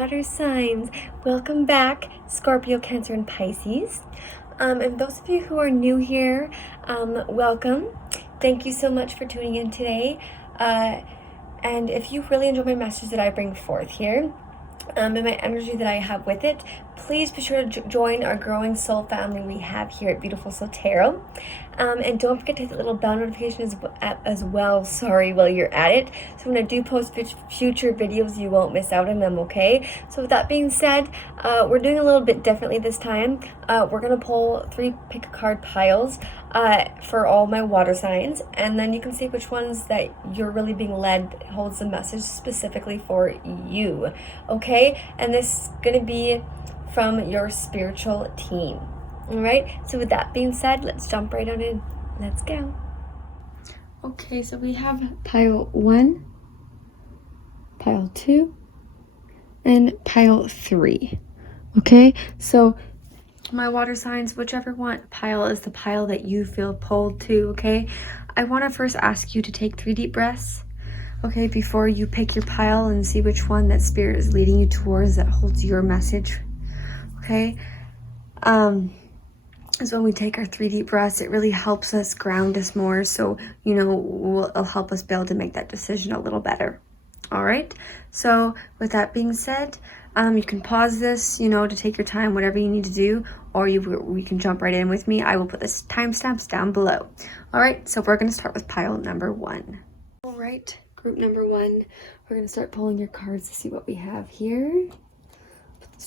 water signs, welcome back, Scorpio, Cancer, and Pisces. And those of you who are new here, welcome. Thank you so much for tuning in today. And if you really enjoy my message that I bring forth here, and my energy that I have with it, please be sure to join our growing soul family we have here at Beautiful Soul Tarot. And don't forget to hit the little bell notification as well, while you're at it. So when I do post future videos, you won't miss out on them, okay? So with that being said, we're doing a little bit differently this time. We're going to pull 3 pick a card piles for all my water signs, and then you can see which ones that you're really being led holds the message specifically for you, okay? And this is going to be from your spiritual team. All right, so with that being said, let's jump right on in. Let's go. Okay, so we have pile 1, pile 2, and pile 3. Okay, so my water signs, whichever one pile is the pile that you feel pulled to, okay? I want to first ask you to take 3 deep breaths, okay, before you pick your pile and see which one that spirit is leading you towards that holds your message, okay? So when we take our 3 deep breaths, it really helps us ground us more. So, it'll help us be able to make that decision a little better. All right. So with that being said, you can pause this, to take your time, whatever you need to do, or we can jump right in with me. I will put the timestamps down below. All right. So we're going to start with pile number 1. All right. Group number 1. We're going to start pulling your cards to see what we have here.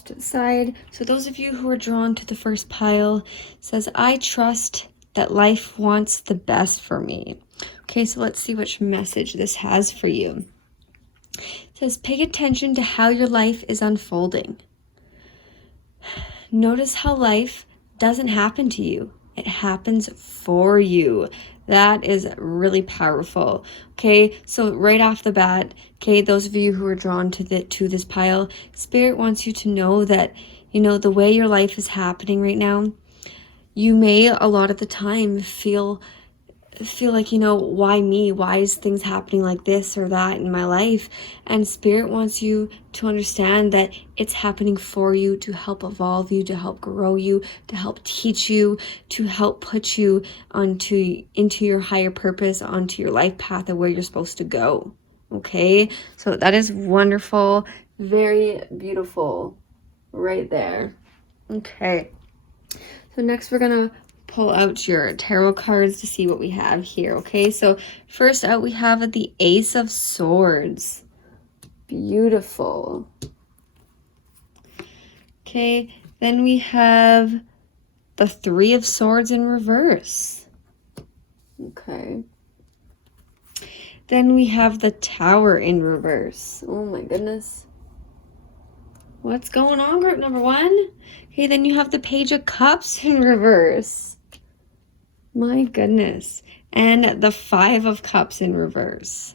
To the side. So those of you who are drawn to the first pile, says, I trust that life wants the best for me. Okay, so let's see which message this has for you. It says, pay attention to how your life is unfolding. Notice how life doesn't happen to you. It happens for you. That is really powerful. Okay, so right off the bat, okay, those of you who are drawn to this pile, Spirit wants you to know that, the way your life is happening right now, you may a lot of the time feel like, why me? Why is things happening like this or that in my life? And Spirit wants you to understand that it's happening for you, to help evolve you, to help grow you, to help teach you, to help put you into your higher purpose, onto your life path of where you're supposed to go. Okay, so that is wonderful, very beautiful right there. Okay, so next we're gonna pull out your tarot cards to see what we have here. Okay, so first out we have the Ace of Swords. Beautiful. Okay, then we have the 3 of Swords in reverse. Okay, then we have the Tower in reverse. Oh my goodness, what's going on, group number 1? Okay, then you have the Page of Cups in reverse. My goodness. And the 5 of Cups in reverse.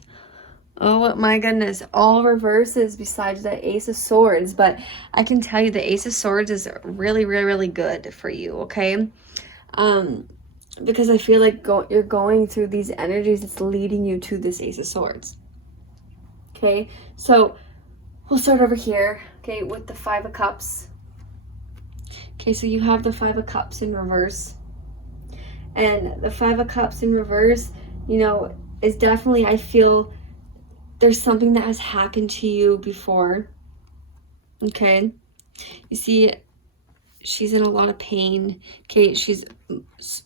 Oh my goodness. All reverses besides the Ace of Swords. But I can tell you the Ace of Swords is really, really, really good for you, okay? Because I feel like you're going through these energies that's leading you to this Ace of Swords. Okay, so we'll start over here, okay, with the 5 of Cups. Okay, so you have the 5 of Cups in reverse. And the 5 of Cups in reverse, is definitely, I feel there's something that has happened to you before. Okay. You see, she's in a lot of pain. Okay. She's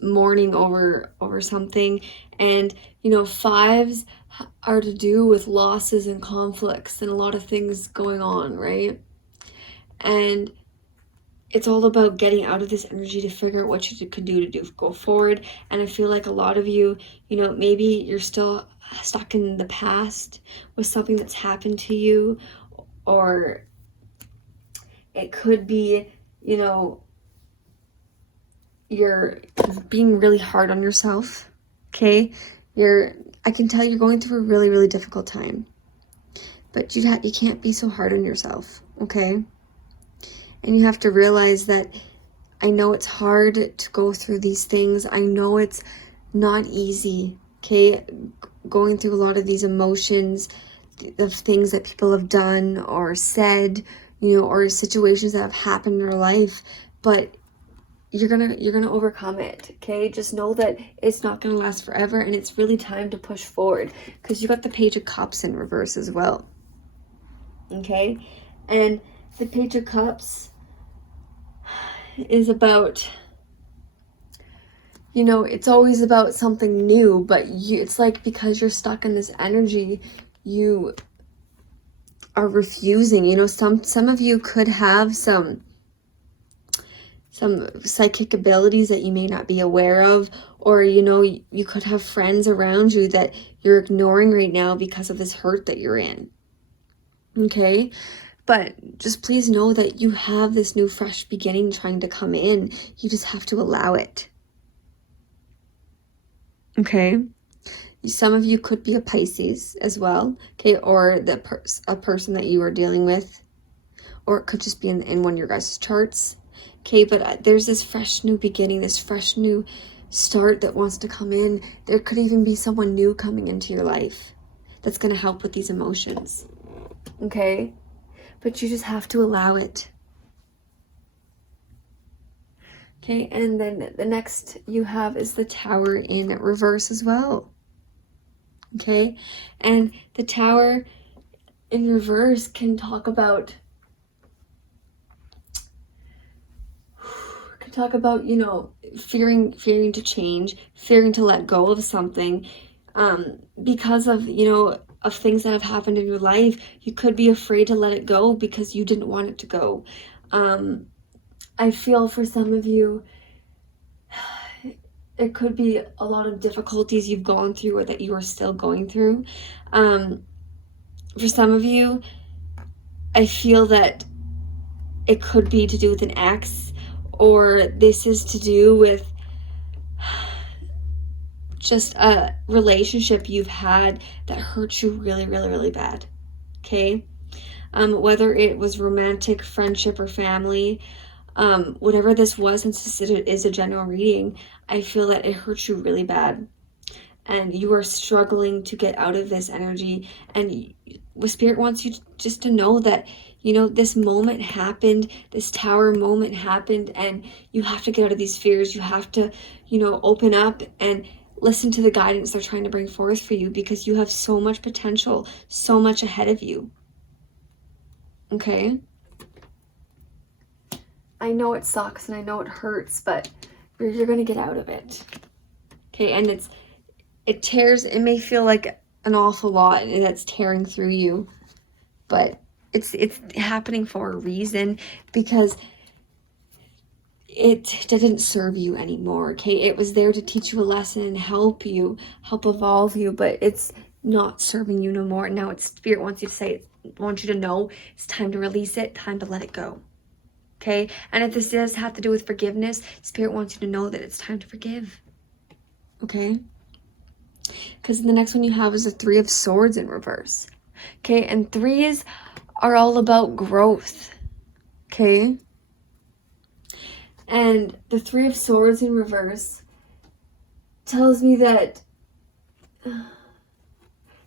mourning over something. And, 5s are to do with losses and conflicts and a lot of things going on, right? And it's all about getting out of this energy to figure out what you can do to go forward. And I feel like a lot of you, maybe you're still stuck in the past with something that's happened to you, or it could be, you're being really hard on yourself. Okay, I can tell you're going through a really, really difficult time, but you can't be so hard on yourself. Okay. And you have to realize that I know it's hard to go through these things. I know it's not easy, okay? Going through a lot of these emotions, the things that people have done or said, you know, or situations that have happened in your life, but you're gonna overcome it. Okay, just know that it's not gonna last forever, and it's really time to push forward, because you got the Page of Cups in reverse as well. Okay, and the Page of Cups is about, you know, it's always about something new, but it's like, because you're stuck in this energy, you are refusing. You know, some of you could have some psychic abilities that you may not be aware of, or, you know, you could have friends around you that you're ignoring right now because of this hurt that you're in. Okay, but just please know that you have this new fresh beginning trying to come in. You just have to allow it. Okay, some of you could be a Pisces as well. Okay, or a person that you are dealing with, or it could just be in one of your guys' charts. Okay, but there's this fresh new beginning, this fresh new start that wants to come in. There could even be someone new coming into your life that's going to help with these emotions. Okay, but you just have to allow it. Okay, and then the next you have is the Tower in reverse as well. Okay, and the Tower in reverse can talk about, you know, fearing to change, fearing to let go of something, because of, you know, of things that have happened in your life. You could be afraid to let it go because you didn't want it to go. I feel for some of you, it could be a lot of difficulties you've gone through or that you are still going through. For some of you, I feel that it could be to do with an ex, or this is to do with just a relationship you've had that hurt you really, really, really bad. Okay, whether it was romantic, friendship, or family, whatever this was, since it is a general reading, I feel that it hurt you really bad, and you are struggling to get out of this energy. And Spirit wants you just to know that, you know, this moment happened, this Tower moment happened, and you have to get out of these fears. You have to, you know, open up and listen to the guidance they're trying to bring forth for you, because you have so much potential, so much ahead of you. Okay? I know it sucks and I know it hurts, but you're going to get out of it. Okay? And it may feel like an awful lot and that's tearing through you, but it's happening for a reason, because it didn't serve you anymore. Okay, it was there to teach you a lesson, help evolve you, but it's not serving you no more. Now it's Spirit wants you to know it's time to release it, time to let it go. Okay, and if this does have to do with forgiveness, Spirit wants you to know that it's time to forgive. Okay, because the next one you have is the Three of Swords in reverse. Okay, and threes are all about growth. Okay, and the Three of Swords in reverse tells me that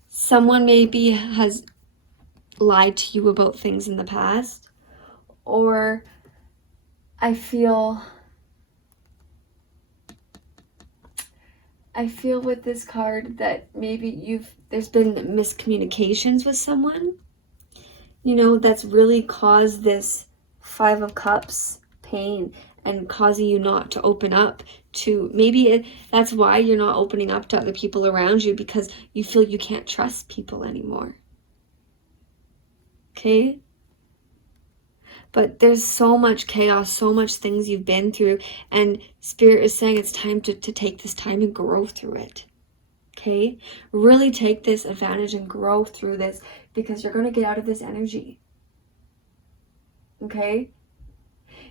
someone maybe has lied to you about things in the past, or I feel with this card that maybe there's been miscommunications with someone, you know, that's really caused this Five of Cups pain and causing you not to open up to, that's why you're not opening up to other people around you, because you feel you can't trust people anymore. Okay? But there's so much chaos, so much things you've been through, and Spirit is saying it's time to take this time and grow through it. Okay? Really take this advantage and grow through this, because you're going to get out of this energy. Okay?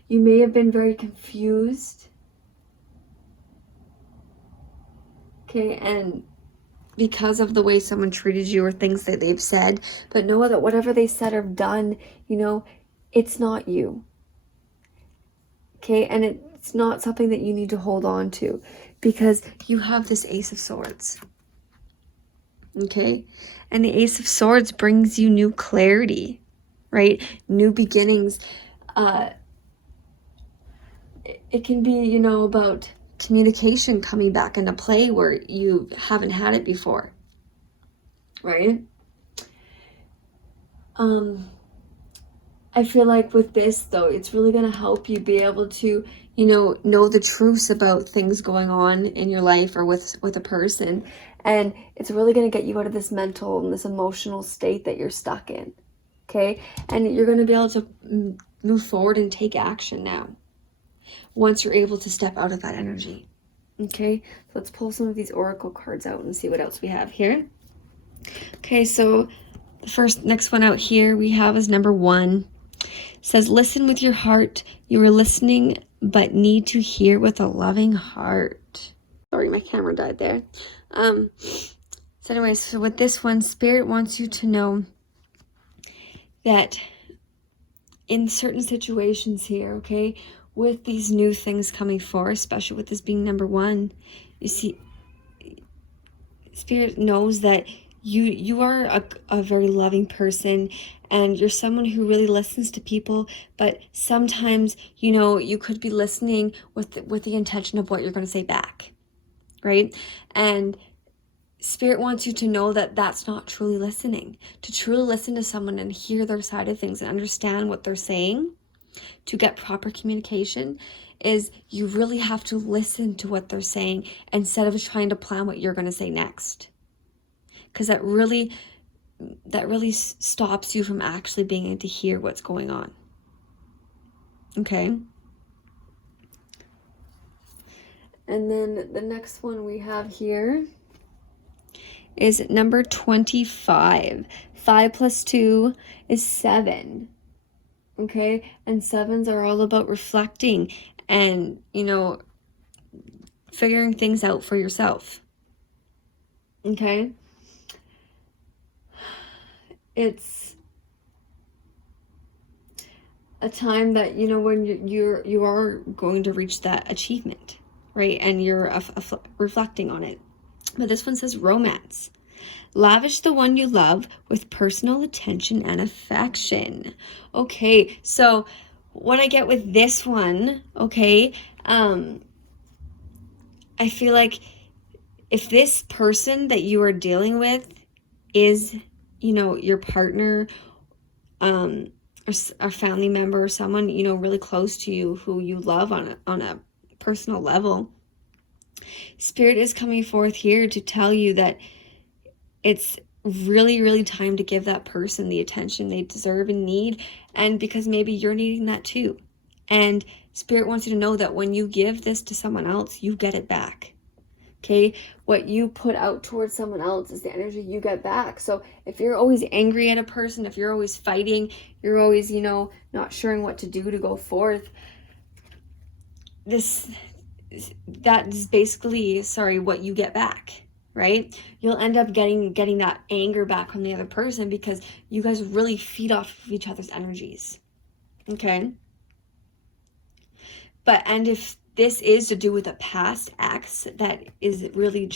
You may have been very confused. Okay, and because of the way someone treated you or things that they've said, but know that whatever they said or done, you know, it's not you. Okay, and it's not something that you need to hold on to, because you have this Ace of Swords. Okay, and the Ace of Swords brings you new clarity, right? New beginnings. It can be, you know, about communication coming back into play where you haven't had it before, right? I feel like with this, though, it's really going to help you be able to, you know the truths about things going on in your life or with a person. And it's really going to get you out of this mental and this emotional state that you're stuck in, okay? And you're going to be able to move forward and take action now once you're able to step out of that energy, okay? So let's pull some of these oracle cards out and see what else we have here. Okay, so the next one out here we have is number 1. It says, listen with your heart. You are listening, but need to hear with a loving heart. Sorry, my camera died there. So anyways, so with this one, Spirit wants you to know that in certain situations here, okay, with these new things coming forward, especially with this being number 1, you see, Spirit knows that you are a very loving person, and you're someone who really listens to people, but sometimes, you know, you could be listening with the intention of what you're going to say back, right? And Spirit wants you to know that that's not truly listening. To truly listen to someone and hear their side of things and understand what they're saying, to get proper communication, is you really have to listen to what they're saying instead of trying to plan what you're going to say next. Because that really stops you from actually being able to hear what's going on. Okay? And then the next one we have here is number 25. 5 plus 2 is 7. Okay? And 7s are all about reflecting and, you know, figuring things out for yourself. Okay? It's a time that, you know, when you are going to reach that achievement, right? And you're reflecting on it. But this one says romance. Lavish the one you love with personal attention and affection. Okay, so what I get with this one, okay, I feel like if this person that you are dealing with is, you know, your partner, or a family member, or someone, you know, really close to you who you love on a personal level, Spirit is coming forth here to tell you that it's really, really time to give that person the attention they deserve and need, and because maybe you're needing that too. And Spirit wants you to know that when you give this to someone else, you get it back. Okay, what you put out towards someone else is the energy you get back. So if you're always angry at a person, if you're always fighting, you're always, you know, not sure what to do to go forth, that is basically, what you get back, right? You'll end up getting that anger back from the other person because you guys really feed off of each other's energies. Okay? And if this is to do with a past ex that is really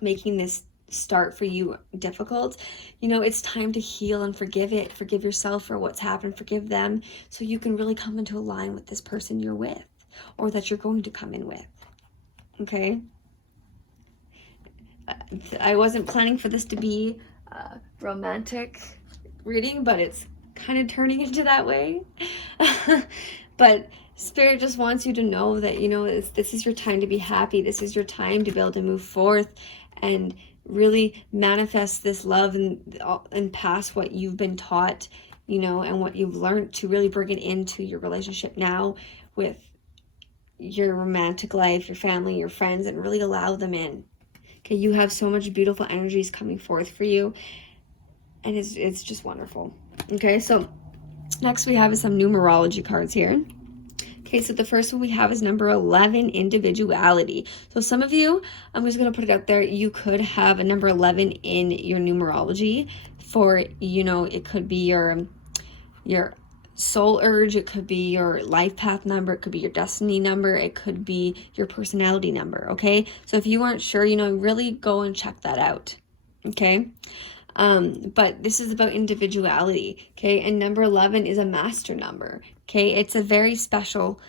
making this start for you difficult, you know, it's time to heal and forgive it. Forgive yourself for what's happened. Forgive them so you can really come into a line with this person you're with or that you're going to come in with. Okay? I wasn't planning for this to be a romantic reading, but it's kind of turning into that way. But Spirit just wants you to know that, you know, this is your time to be happy. This is your time to be able to move forth and really manifest this love and pass what you've been taught, you know, and what you've learned, to really bring it into your relationship now with your romantic life, your family, your friends, and really allow them in. Okay, you have so much beautiful energies coming forth for you, and it's just wonderful. Okay, so next we have some numerology cards here. Okay, so the first one we have is number 11, individuality. So some of you, I'm just going to put it out there, you could have a number 11 in your numerology for, you know, it could be your soul urge, it could be your life path number, it could be your destiny number, it could be your personality number, okay? So if you aren't sure, you know, really go and check that out, okay? But this is about individuality, okay? And number 11 is a master number, okay? It's a very special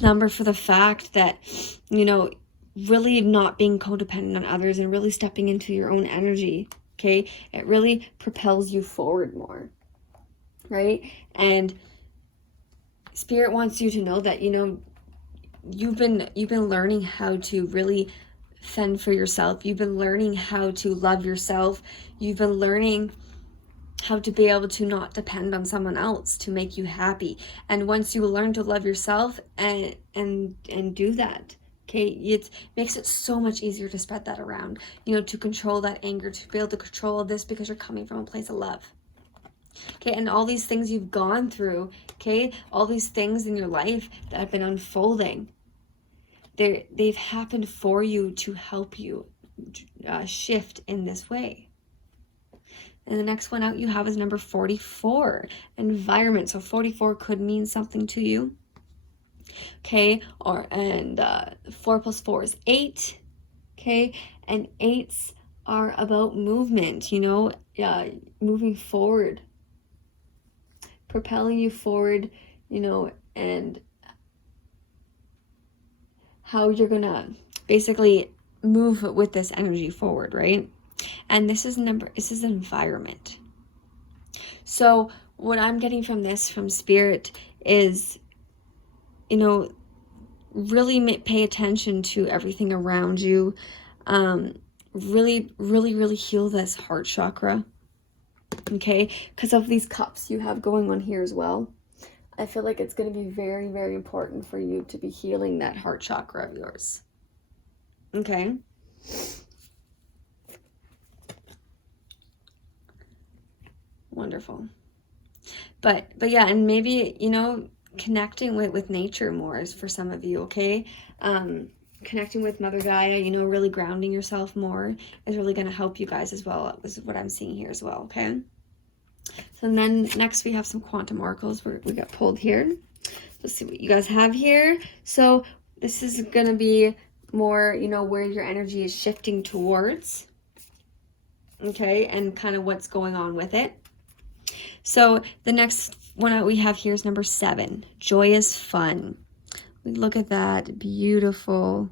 number for the fact that, you know, really not being codependent on others and really stepping into your own energy, okay? It really propels you forward more, right? And Spirit wants you to know that, you know, you've been learning how to really fend for yourself. You've been learning how to love yourself. You've been learning how to be able to not depend on someone else to make you happy. And once you learn to love yourself and do that, okay, it makes it so much easier to spread that around, you know, to control that anger, to be able to control this because you're coming from a place of love. Okay, and all these things you've gone through, okay, all these things in your life that have been unfolding, they've happened for you to help you shift in this way. And the next one out you have is number 44, environment. So 44 could mean something to you. Okay, 4 plus 4 is 8. Okay, and 8s are about movement, you know, moving forward, propelling you forward, you know, and how you're gonna basically move with this energy forward, right? And this is environment. So what I'm getting from this, from Spirit, is, you know, really pay attention to everything around you. Really, really, really heal this heart chakra. Okay, because of these cups you have going on here as well. I feel like it's going to be very, very important for you to be healing that heart chakra of yours. Okay. Wonderful. But yeah, and maybe, you know, connecting with nature more is for some of you, okay? Connecting with Mother Gaia, you know, really grounding yourself more is really going to help you guys as well. This is what I'm seeing here as well, okay? So then next we have some quantum oracles we got pulled here. Let's see what you guys have here. So this is going to be more, you know, where your energy is shifting towards, okay, and kind of what's going on with it. So the next one that we have here is number 7, joyous fun. We look at that, beautiful,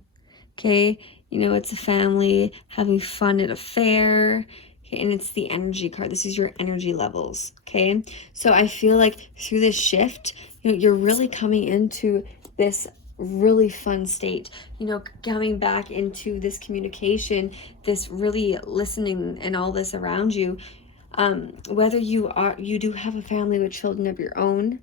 okay, you know, it's a family having fun at a fair, okay, and it's the energy card. This is your energy levels, okay? So I feel like through this shift, you know, you're really coming into this really fun state, you know, coming back into this communication, this really listening and all this around you. Whether you do have a family with children of your own,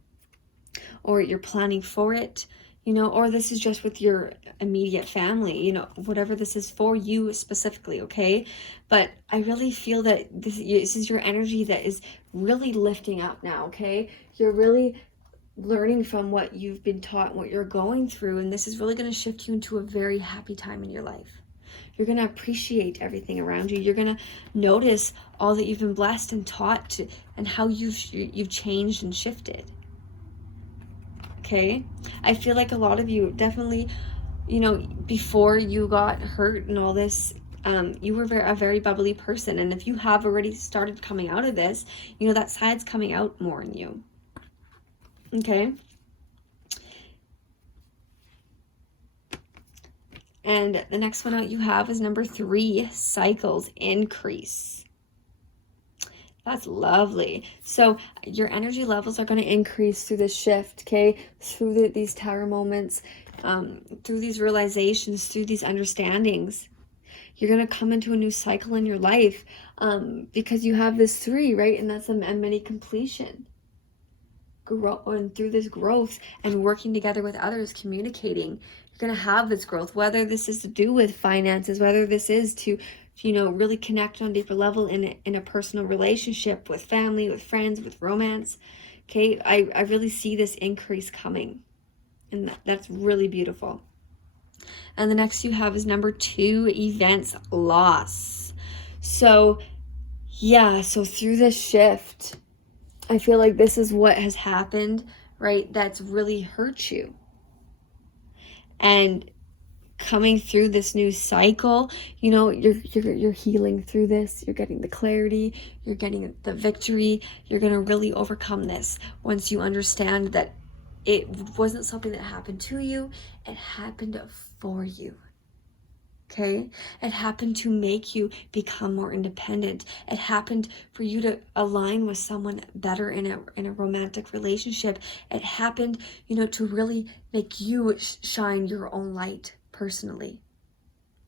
or you're planning for it, you know, or this is just with your immediate family, you know, whatever this is for you specifically, okay? But I really feel that this is your energy that is really lifting up now, okay? You're really learning from what you've been taught, what you're going through, and this is really going to shift you into a very happy time in your life. You're going to appreciate everything around you. You're going to notice all that you've been blessed and taught to, and how you've changed and shifted. Okay? I feel like a lot of you definitely, you know, before you got hurt and all this, you were a very bubbly person. And if you have already started coming out of this, you know, that side's coming out more in you. Okay? And the next one out you have is number 3, cycles increase. That's lovely. So your energy levels are going to increase through this shift, okay? Through these tower moments, through these realizations, through these understandings. You're going to come into a new cycle in your life because you have this 3, right? And that's a many completion. And through this growth and working together with others, communicating, you're going to have this growth, whether this is to do with finances, whether this is to, you know, really connect on a deeper level in a personal relationship with family, with friends, with romance. Okay, I really see this increase coming, and that's really beautiful. And the next you have is number 2, events loss. So yeah, so through this shift, I feel like this is what has happened, right? That's really hurt you. And coming through this new cycle. You know, you're healing through this. You're getting the clarity. You're getting the victory. You're going to really overcome this once you understand that it wasn't something that happened to you. It happened for you. Okay? It happened to make you become more independent. It happened for you to align with someone better in a romantic relationship. It happened, you know, to really make you shine your own light personally.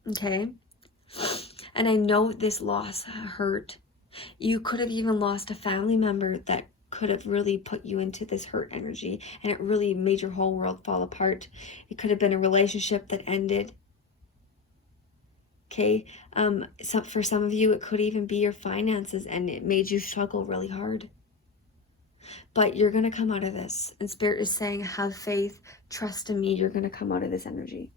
Okay? And I know this loss hurt. You could have even lost a family member that could have really put you into this hurt energy, and it really made your whole world fall apart. It could have been a relationship that ended. Okay, for some of you, it could even be your finances, and it made you struggle really hard. But you're going to come out of this. And Spirit is saying, have faith, trust in me. You're going to come out of this energy.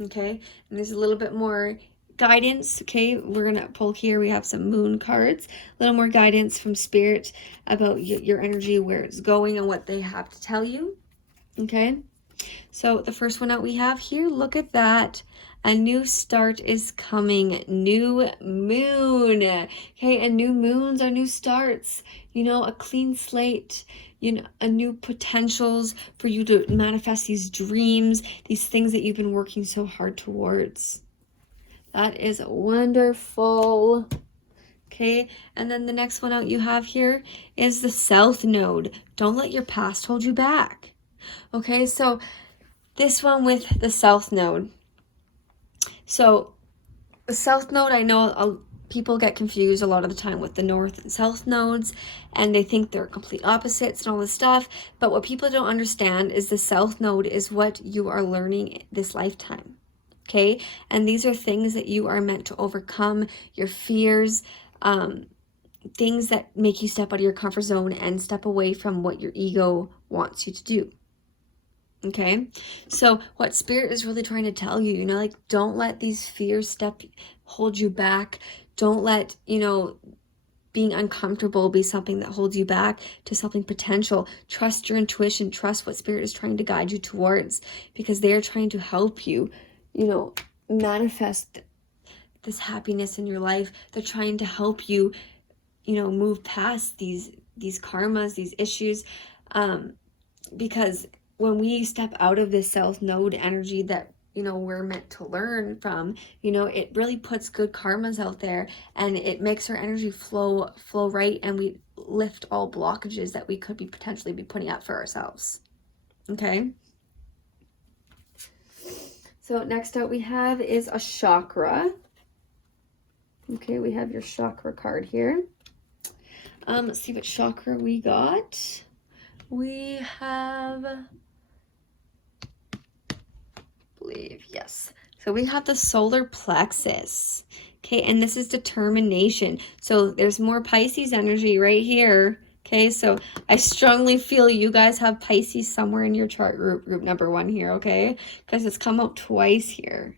Okay, and there's a little bit more guidance. Okay, we're going to pull here. We have some moon cards. A little more guidance from Spirit about your energy, where it's going, and what they have to tell you. Okay. So the first one out we have here, look at that. A new start is coming. New moon. Okay, and new moons are new starts. You know, a clean slate. You know, a new potentials for you to manifest these dreams, these things that you've been working so hard towards. That is wonderful. Okay, and then the next one out you have here is the South Node. Don't let your past hold you back. Okay, so this one with the South Node. So the South Node, I know people get confused a lot of the time with the North and South Nodes, and they think they're complete opposites and all this stuff. But what people don't understand is the South Node is what you are learning this lifetime. Okay, and these are things that you are meant to overcome, your fears, things that make you step out of your comfort zone and step away from what your ego wants you to do. Okay, so what Spirit is really trying to tell you, you know, like, don't let these fears hold you back. Don't let, you know, being uncomfortable be something that holds you back to something potential. Trust your intuition. Trust what Spirit is trying to guide you towards, because they are trying to help you, you know, manifest this happiness in your life. They're trying to help you, you know, move past these karmas, these issues, because when we step out of this South Node energy that, you know, we're meant to learn from, you know, it really puts good karmas out there, and it makes our energy flow right, and we lift all blockages that we could be potentially be putting up for ourselves. Okay. So next out we have is a chakra. Okay, we have your chakra card here. Let's see what chakra we got. We have, yes. So we have the solar plexus. Okay, and this is determination. So there's more Pisces energy right here. Okay, so I strongly feel you guys have Pisces somewhere in your chart, group number 1 here, okay? Because it's come out twice here.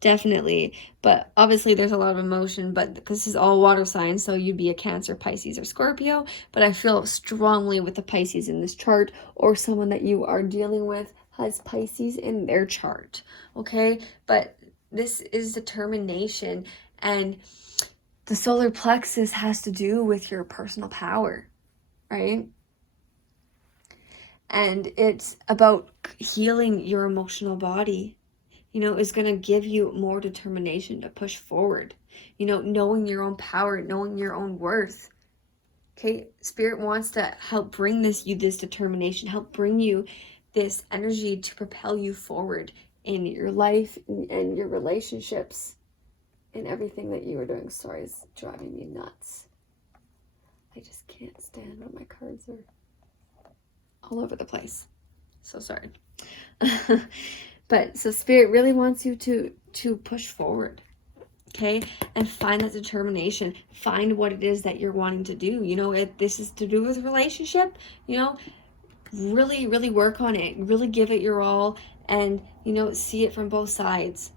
Definitely. But obviously there's a lot of emotion, but this is all water signs, so you'd be a Cancer, Pisces, or Scorpio. But I feel strongly with the Pisces in this chart, or someone that you are dealing with has Pisces in their chart. Okay, but this is determination, and the solar plexus has to do with your personal power, right? And it's about healing your emotional body. You know, is going to give you more determination to push forward. You know, knowing your own power, knowing your own worth. Okay, Spirit wants to help bring this determination, help bring you this energy to propel you forward in your life and your relationships and everything that you are doing. Sorry, it's driving me nuts. I just can't stand when my cards are all over the place. So sorry. But so Spirit really wants you to push forward, okay? And find that determination. Find what it is that you're wanting to do. You know, if this is to do with relationship, you know, really, really work on it. Really give it your all, and, you know, see it from both sides.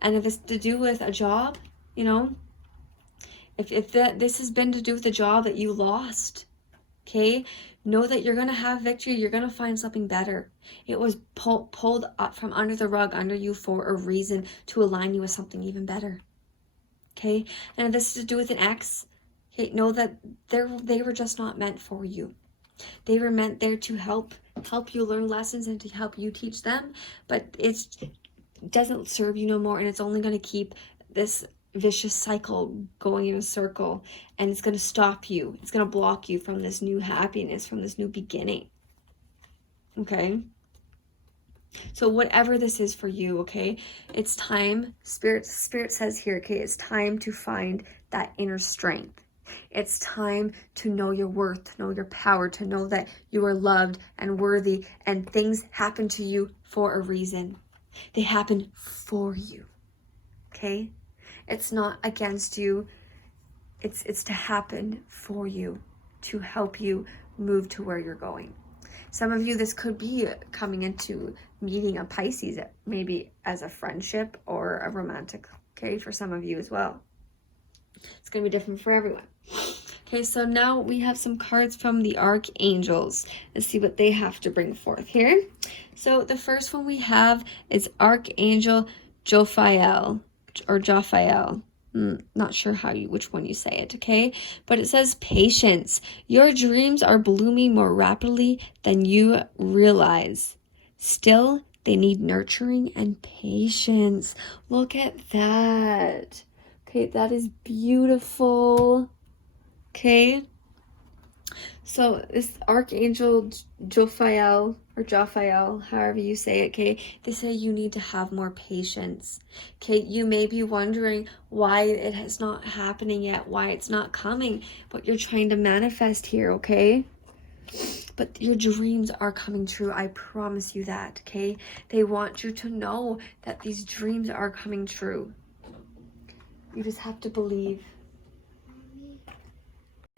And if it's to do with a job, you know, if this has been to do with a job that you lost, okay, Know that you're going to have victory. You're going to find something better. It was pulled up from under the rug under you for a reason, to align you with something even better. Okay? And if this is to do with an ex, okay, know that they were just not meant for you. They were meant there to help you learn lessons and to help you teach them, but it doesn't serve you no more, and it's only going to keep this vicious cycle going in a circle, and it's going to stop you. It's going to block you from this new happiness, from this new beginning. Okay? So whatever this is for you, okay, it's time. Spirit says here, okay, it's time to find that inner strength. It's time to know your worth, to know your power, to know that you are loved and worthy, and things happen to you for a reason. They happen for you, okay? It's not against you. It's to happen for you, to help you move to where you're going. Some of you, this could be coming into meeting a Pisces, maybe as a friendship or a romantic, okay, for some of you as well. It's going to be different for everyone. Okay, so now we have some cards from the Archangels. Let's see what they have to bring forth here. So the first one we have is Archangel Jophiel, or Jophiel. Not sure which one you say it, okay? But it says patience. Your dreams are blooming more rapidly than you realize. Still, they need nurturing and patience. Look at that. Okay, that is beautiful. Okay, so this Archangel Jophiel, or Jophiel, however you say it, okay, they say you need to have more patience. Okay, you may be wondering why it is not happening yet, why it's not coming, what you're trying to manifest here, okay? But your dreams are coming true, I promise you that, okay? They want you to know that these dreams are coming true. You just have to believe.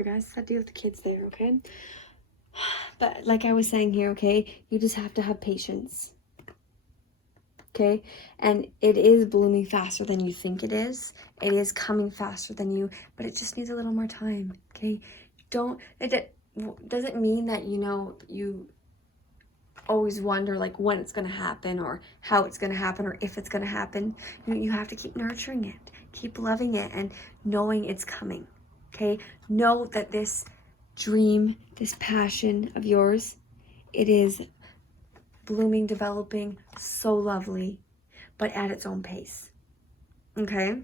Guys, I deal with the kids there, okay? But like I was saying here, okay, you just have to have patience. Okay? And it is blooming faster than you think it is. It is coming faster than you, but it just needs a little more time. Okay? It doesn't mean that, you always wonder like when it's going to happen, or how it's going to happen, or if it's going to happen. You have to keep nurturing it, keep loving it, and knowing it's coming. Okay, know that this dream, this passion of yours, it is blooming, developing, so lovely, but at its own pace. Okay,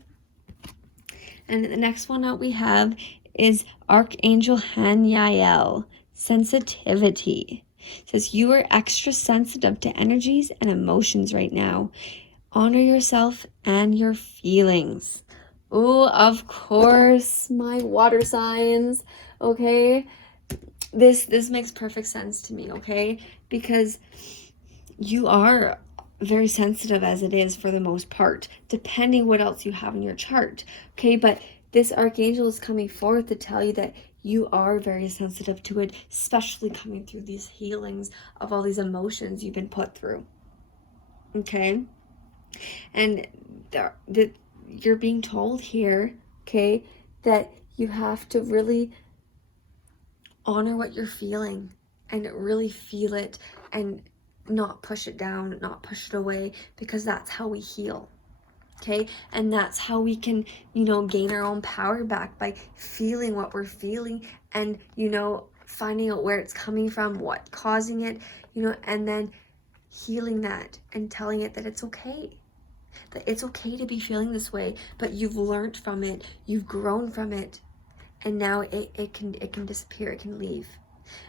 and the next one out we have is Archangel Haniel, sensitivity. It says you are extra sensitive to energies and emotions right now. Honor yourself and your feelings. Oh, of course, my water signs, okay? This makes perfect sense to me, okay? Because you are very sensitive as it is for the most part, depending what else you have in your chart, okay? But this Archangel is coming forth to tell you that you are very sensitive to it, especially coming through these healings of all these emotions you've been put through, okay? And you're being told here, okay, that you have to really honor what you're feeling and really feel it, and not push it down, not push it away, because that's how we heal, okay? And that's how we can, gain our own power back, by feeling what we're feeling and, finding out where it's coming from, what's causing it, and then healing that and telling it that it's okay. That it's okay to be feeling this way, but you've learned from it, you've grown from it, and now it can disappear, it can leave.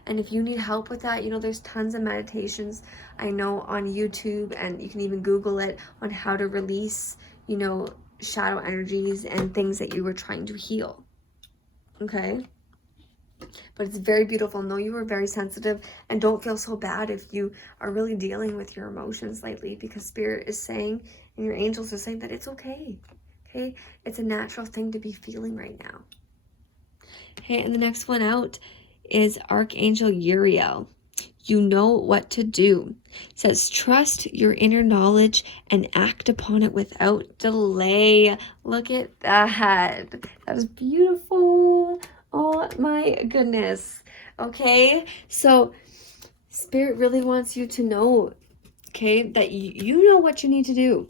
And if you need help with that, there's tons of meditations I know on YouTube, and you can even Google it, on how to release, shadow energies and things that you were trying to heal. Okay? But it's very beautiful. Know you are very sensitive, and don't feel so bad if you are really dealing with your emotions lately, because Spirit is saying, and your angels are saying, that it's okay. Okay? It's a natural thing to be feeling right now. Okay, and the next one out is Archangel Uriel. You know what to do. It says, trust your inner knowledge and act upon it without delay. Look at that. That is beautiful. Oh my goodness. Okay? So Spirit really wants you to know, okay, that you know what you need to do.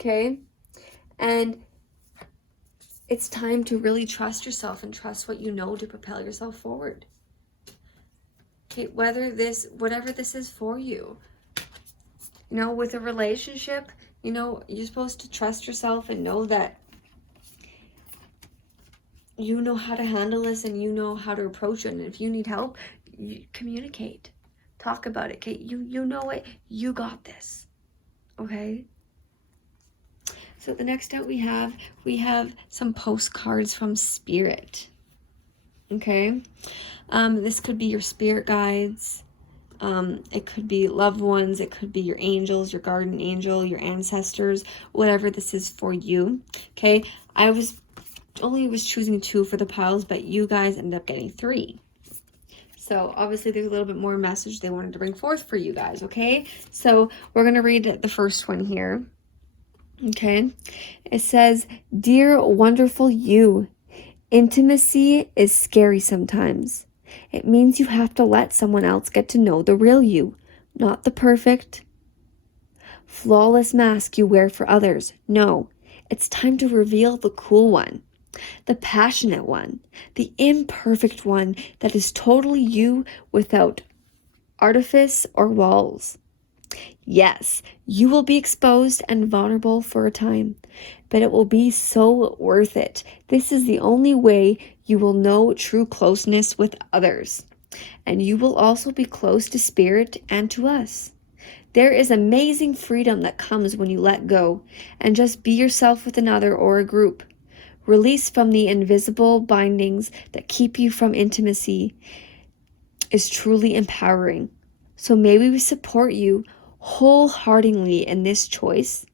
Okay? And it's time to really trust yourself and trust what you know to propel yourself forward. Okay, whatever this is for you. You know, with a relationship, you know, you're supposed to trust yourself and know that you know how to handle this and you know how to approach it. And if you need help, you communicate. Talk about it. Okay, you know it. You got this. Okay? So the next out we have some postcards from Spirit. Okay? This could be your spirit guides. It could be loved ones. It could be your angels, your guardian angel, your ancestors, whatever this is for you. Okay? I was choosing 2 for the piles, but you guys ended up getting 3. So obviously there's a little bit more message they wanted to bring forth for you guys, okay? So we're going to read the first one here. Okay? It says, "Dear wonderful you, intimacy is scary sometimes. It means you have to let someone else get to know the real you, not the perfect, flawless mask you wear for others. No, it's time to reveal the cool one, the passionate one, the imperfect one that is totally you without artifice or walls. Yes, you will be exposed and vulnerable for a time, but it will be so worth it. This is the only way you will know true closeness with others, and you will also be close to Spirit and to us. There is amazing freedom that comes when you let go and just be yourself with another or a group. Release from the invisible bindings that keep you from intimacy is truly empowering. So may we support you wholeheartedly in this choice.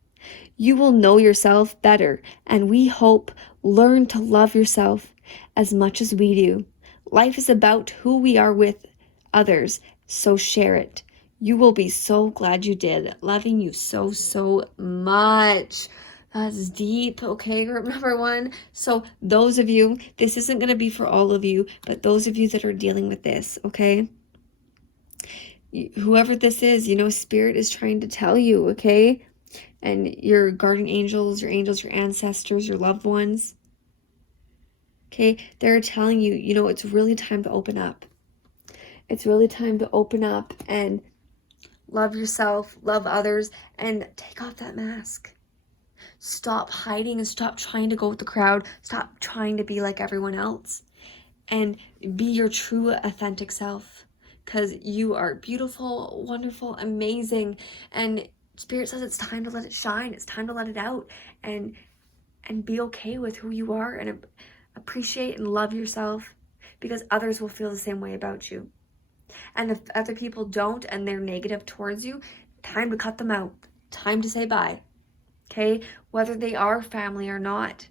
You will know yourself better, and we hope learn to love yourself as much as we do. Life is about who we are with others, so share it. You will be so glad you did. Loving you so, so much." That's deep, okay, group number 1. So those of you, this isn't going to be for all of you, but those of you that are dealing with this, okay? Whoever this is, you know, Spirit is trying to tell you, okay? And your guardian angels, your ancestors, your loved ones, okay? They're telling you, you know, it's really time to open up. It's really time to open up and love yourself, love others, and take off that mask. Stop hiding and stop trying to go with the crowd. Stop trying to be like everyone else. And be your true, authentic self. Because you are beautiful, wonderful, amazing. And Spirit says it's time to let it shine. It's time to let it out. And be okay with who you are. And appreciate and love yourself. Because others will feel the same way about you. And if other people don't and they're negative towards you, time to cut them out. Time to say bye. Okay? Whether they are family or not.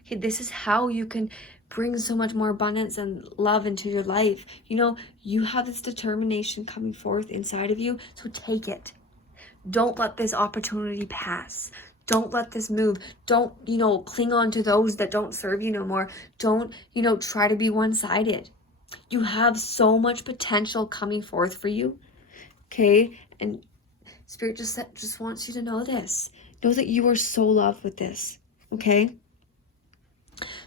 Okay, this is how you can bring so much more abundance and love into your life. You know, you have this determination coming forth inside of you, so take it. Don't let this opportunity pass. Don't let this move. Don't, you know, cling on to those that don't serve you no more. Don't, you know, try to be one-sided. You have so much potential coming forth for you, okay? And Spirit just wants you to know this. Know that you are so loved with this, okay?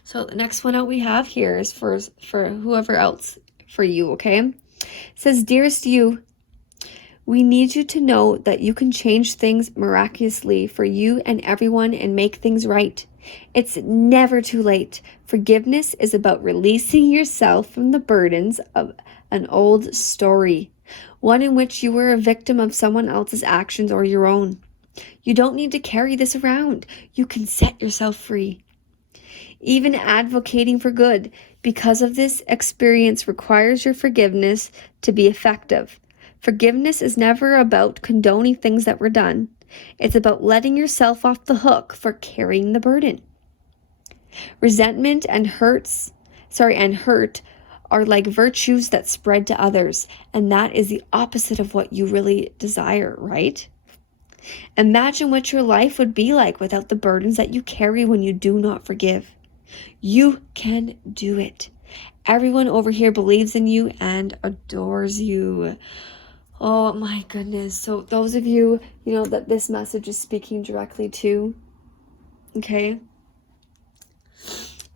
So the next one out we have here is for whoever else, for you, okay? It says, "Dearest you, we need you to know that you can change things miraculously for you and everyone and make things right. It's never too late. Forgiveness is about releasing yourself from the burdens of an old story, one in which you were a victim of someone else's actions or your own. You don't need to carry this around. You can set yourself free. Even advocating for good because of this experience requires your forgiveness to be effective. Forgiveness is never about condoning things that were done. It's about letting yourself off the hook for carrying the burden. Resentment and hurt are like virtues that spread to others, and that is the opposite of what you really desire, right? Imagine what your life would be like without the burdens that you carry when you do not forgive. You can do it. Everyone over here believes in you and adores you. Oh my goodness. So those of you, that this message is speaking directly to, okay?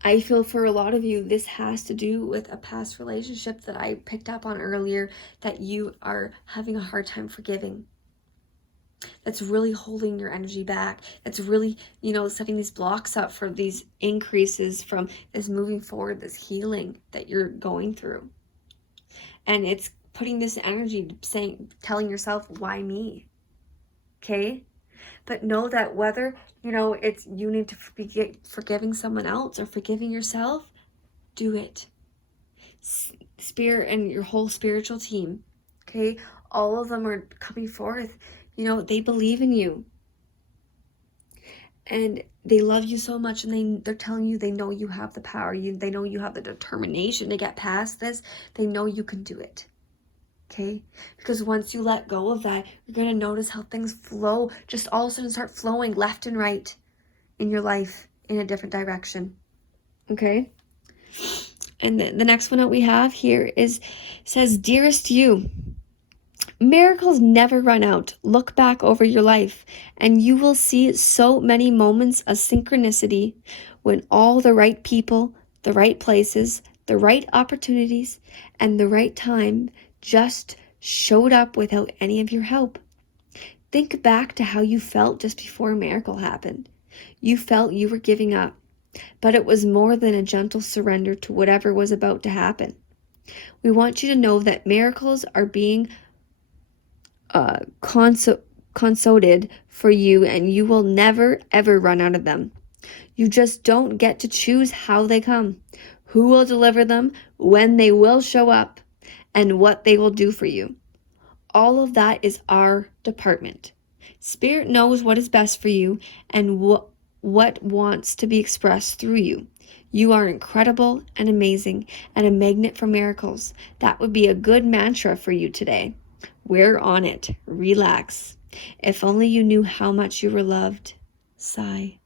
I feel for a lot of you, this has to do with a past relationship that I picked up on earlier that you are having a hard time forgiving. That's really holding your energy back. That's really, setting these blocks up for these increases from this moving forward, this healing that you're going through. And it's putting this energy telling yourself, why me? Okay? But know that whether, it's you need to be forgiving someone else or forgiving yourself, do it. Spirit and your whole spiritual team, okay? All of them are coming forth. They believe in you. And they love you so much, and they're telling you they know you have the power. They know you have the determination to get past this. They know you can do it. Okay? Because once you let go of that, you're going to notice how things flow, just all of a sudden start flowing left and right in your life in a different direction. Okay? And the next one that we have here says, dearest you, miracles never run out. Look back over your life, and you will see so many moments of synchronicity when all the right people, the right places, the right opportunities, and the right time just showed up without any of your help. Think back to how you felt just before a miracle happened. You felt you were giving up, but it was more than a gentle surrender to whatever was about to happen. We want you to know that miracles are being consulted for you, and you will never ever run out of them. You just don't get to choose how they come, who will deliver them, when they will show up, and what they will do for you. All of that is our department. Spirit knows what is best for you and what wants to be expressed through you. You are incredible and amazing and a magnet for miracles. That would be a good mantra for you today. We're on it. Relax. If only you knew how much you were loved. Sigh.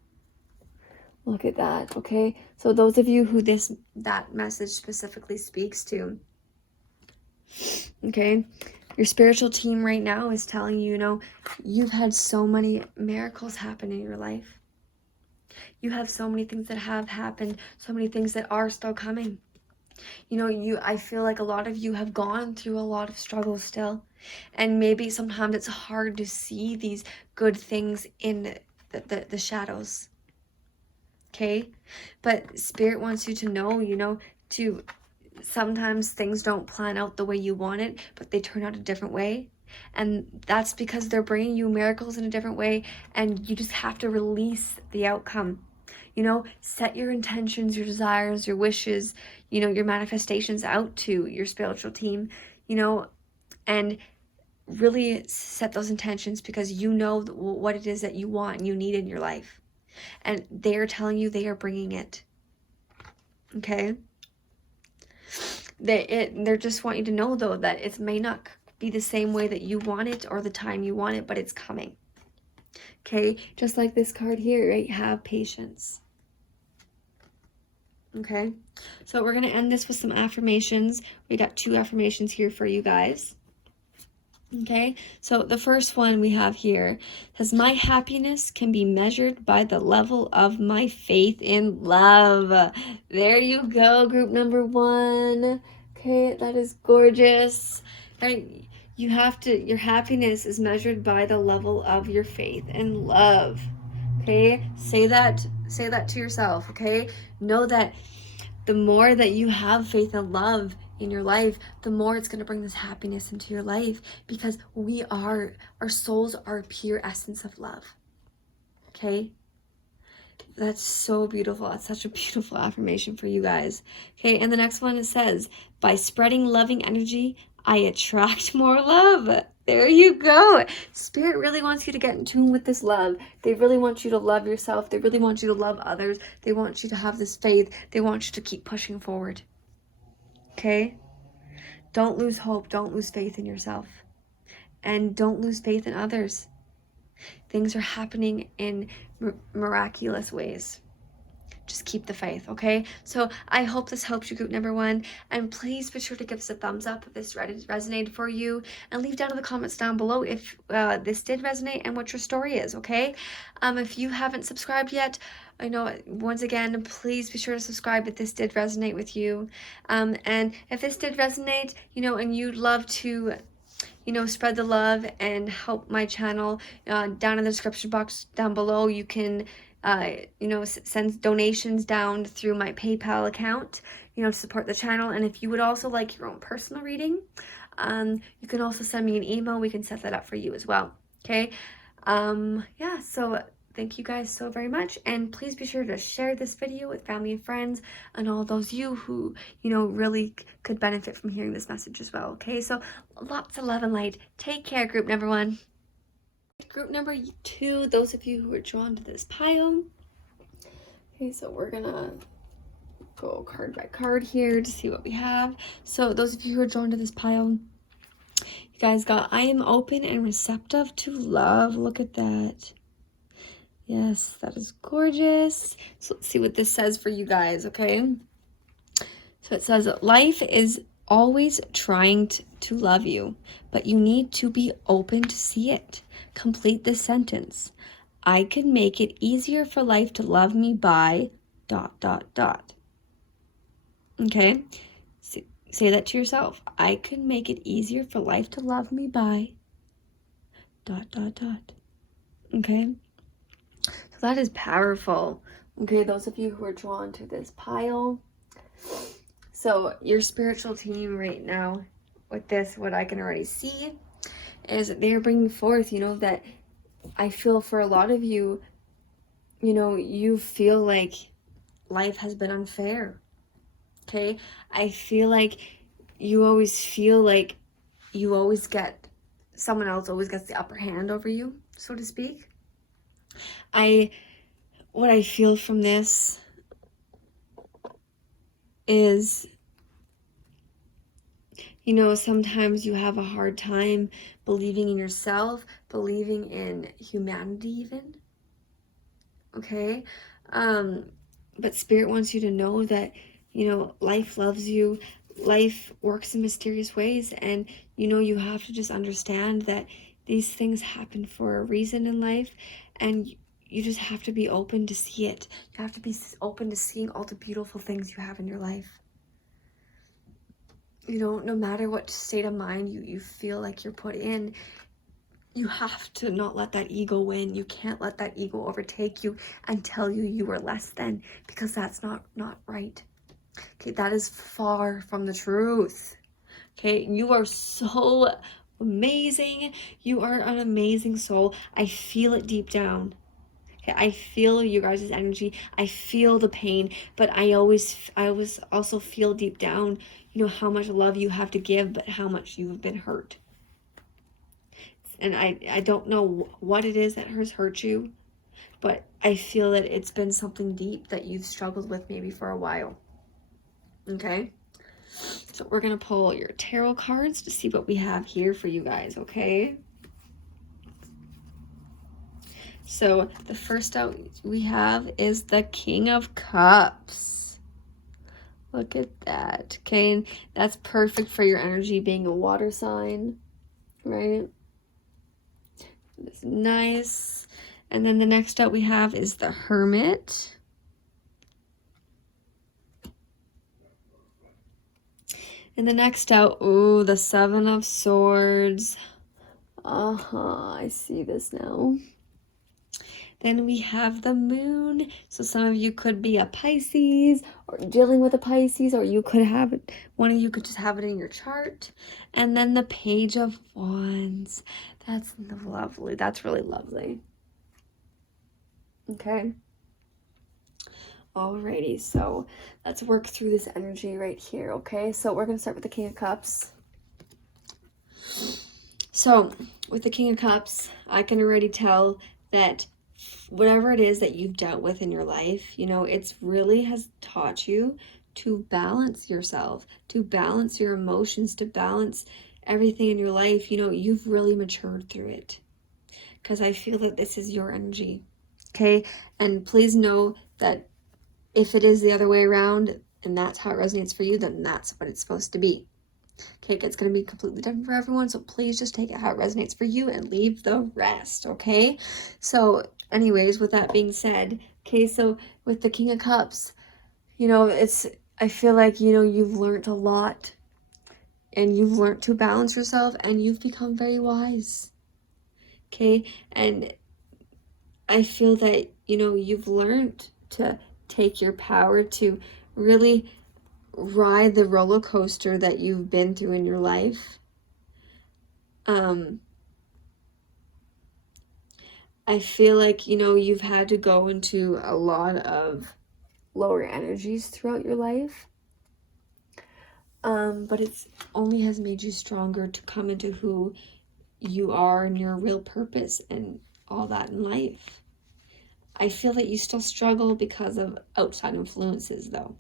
Look at that, okay? So those of you who that message specifically speaks to, okay, your spiritual team right now is telling you, you've had so many miracles happen in your life. You have so many things that have happened, so many things that are still coming. I feel like a lot of you have gone through a lot of struggles still. And maybe sometimes it's hard to see these good things in the shadows. Okay? But Spirit wants you to know, to sometimes things don't plan out the way you want it, but they turn out a different way. And that's because they're bringing you miracles in a different way, and you just have to release the outcome. Set your intentions, your desires, your wishes, your manifestations out to your spiritual team, and really set those intentions, because you know what it is that you want and you need in your life. And they are telling you they are bringing it. Okay? They just want you to know, though, that it may not be the same way that you want it or the time you want it, but it's coming. Okay? Just like this card here, right? Have patience. Okay? So we're going to end this with some affirmations. We got 2 affirmations here for you guys. Okay, so the first one we have here says, my happiness can be measured by the level of my faith in love. There you go, group number 1. Okay, that is gorgeous. Right? Your happiness is measured by the level of your faith and love. Okay, say that to yourself. Okay, know that the more that you have faith and love in your life, the more it's going to bring this happiness into your life, because our souls are pure essence of love. Okay? That's so beautiful. That's such a beautiful affirmation for you guys. Okay, and the next one, it says, by spreading loving energy, I attract more love. There you go. Spirit really wants you to get in tune with this love. They really want you to love yourself. They really want you to love others. They want you to have this faith. They want you to keep pushing forward. Okay? Don't lose hope. Don't lose faith in yourself. And don't lose faith in others. Things are happening in miraculous ways. just keep the faith, okay? So I hope this helps you, group number one. And please be sure to give us a thumbs up if this resonated for you. And leave down in the comments down below if this did resonate and what your story is, okay? If you haven't subscribed yet, I know, once again, please be sure to subscribe if this did resonate with you. And if this did resonate, and you'd love to spread the love and help my channel, down in the description box down below, you can, send donations down through my PayPal account, to support the channel. And if you would also like your own personal reading, you can also send me an email. We can set that up for you as well. Okay. Yeah, so thank you guys so very much, and please be sure to share this video with family and friends and all those who really could benefit from hearing this message as well. Okay, so lots of love and light. Take care, group number one. Group number two, those of you who are drawn to this pile. Okay, so we're gonna go card by card here to see what we have. So those of you who are drawn to this pile, you guys got, I am open and receptive to love. Look at that. Yes, that is gorgeous. So let's see what this says for you guys, okay? So it says, life is always trying to love you, but you need to be open to see it. Complete this sentence. I can make it easier for life to love me by ... Okay? Say that to yourself. I can make it easier for life to love me by ... Okay? So that is powerful. Okay, those of you who are drawn to this pile. So your spiritual team right now with this, what I can already see is they're bringing forth, that I feel for a lot of you, you feel like life has been unfair. Okay? I feel like you always feel like someone else always gets the upper hand over you, so to speak. What I feel from this is, sometimes you have a hard time believing in yourself, believing in humanity even. Okay? But Spirit wants you to know that, life loves you. Life works in mysterious ways, and, you have to just understand that these things happen for a reason in life, and you just have to be open to see it. You have to be open to seeing all the beautiful things you have in your life. No matter what state of mind you feel like you're put in, you have to not let that ego win. You can't let that ego overtake you and tell you are less than, because that's not right. Okay, that is far from the truth. Okay, you are so amazing. You are an amazing soul. I feel it deep down. Okay, I feel you guys' energy. I feel the pain, but I always also feel deep down, how much love you have to give, but how much you have been hurt. And I don't know what it is that has hurt you, but I feel that it's been something deep that you've struggled with maybe for a while. Okay? So we're going to pull your tarot cards to see what we have here for you guys, okay? So the first out we have is the King of Cups. Look at that. Okay, and that's perfect for your energy being a water sign, right? It's nice. And then the next out we have is the Hermit. And the next out, ooh, the Seven of Swords. I see this now. Then we have the Moon. So some of you could be a Pisces or dealing with a Pisces, or you could have it, one of you could just have it in your chart. And then the Page of Wands. That's lovely. That's really lovely. Okay. Alrighty, so let's work through this energy right here, okay? So we're going to start with the King of Cups. So with the King of Cups, I can already tell that whatever it is that you've dealt with in your life, it's really has taught you to balance yourself, to balance your emotions, to balance everything in your life. You've really matured through it, because I feel that this is your energy, okay? And please know that if it is the other way around and that's how it resonates for you, then that's what it's supposed to be. Okay, it's going to be completely different for everyone, so please just take it how it resonates for you and leave the rest, okay? So anyways, with that being said, okay, so with the King of Cups, you know, I feel like, you know, you've learned a lot, and you've learned to balance yourself, and you've become very wise, okay? And I feel that, you know, you've learned to take your power to really ride the roller coaster that you've been through in your life. I feel like, you know, you've had to go into a lot of lower energies throughout your life. But it's only has made you stronger to come into who you are and your real purpose and all that in life. I feel that you still struggle because of outside influences, though.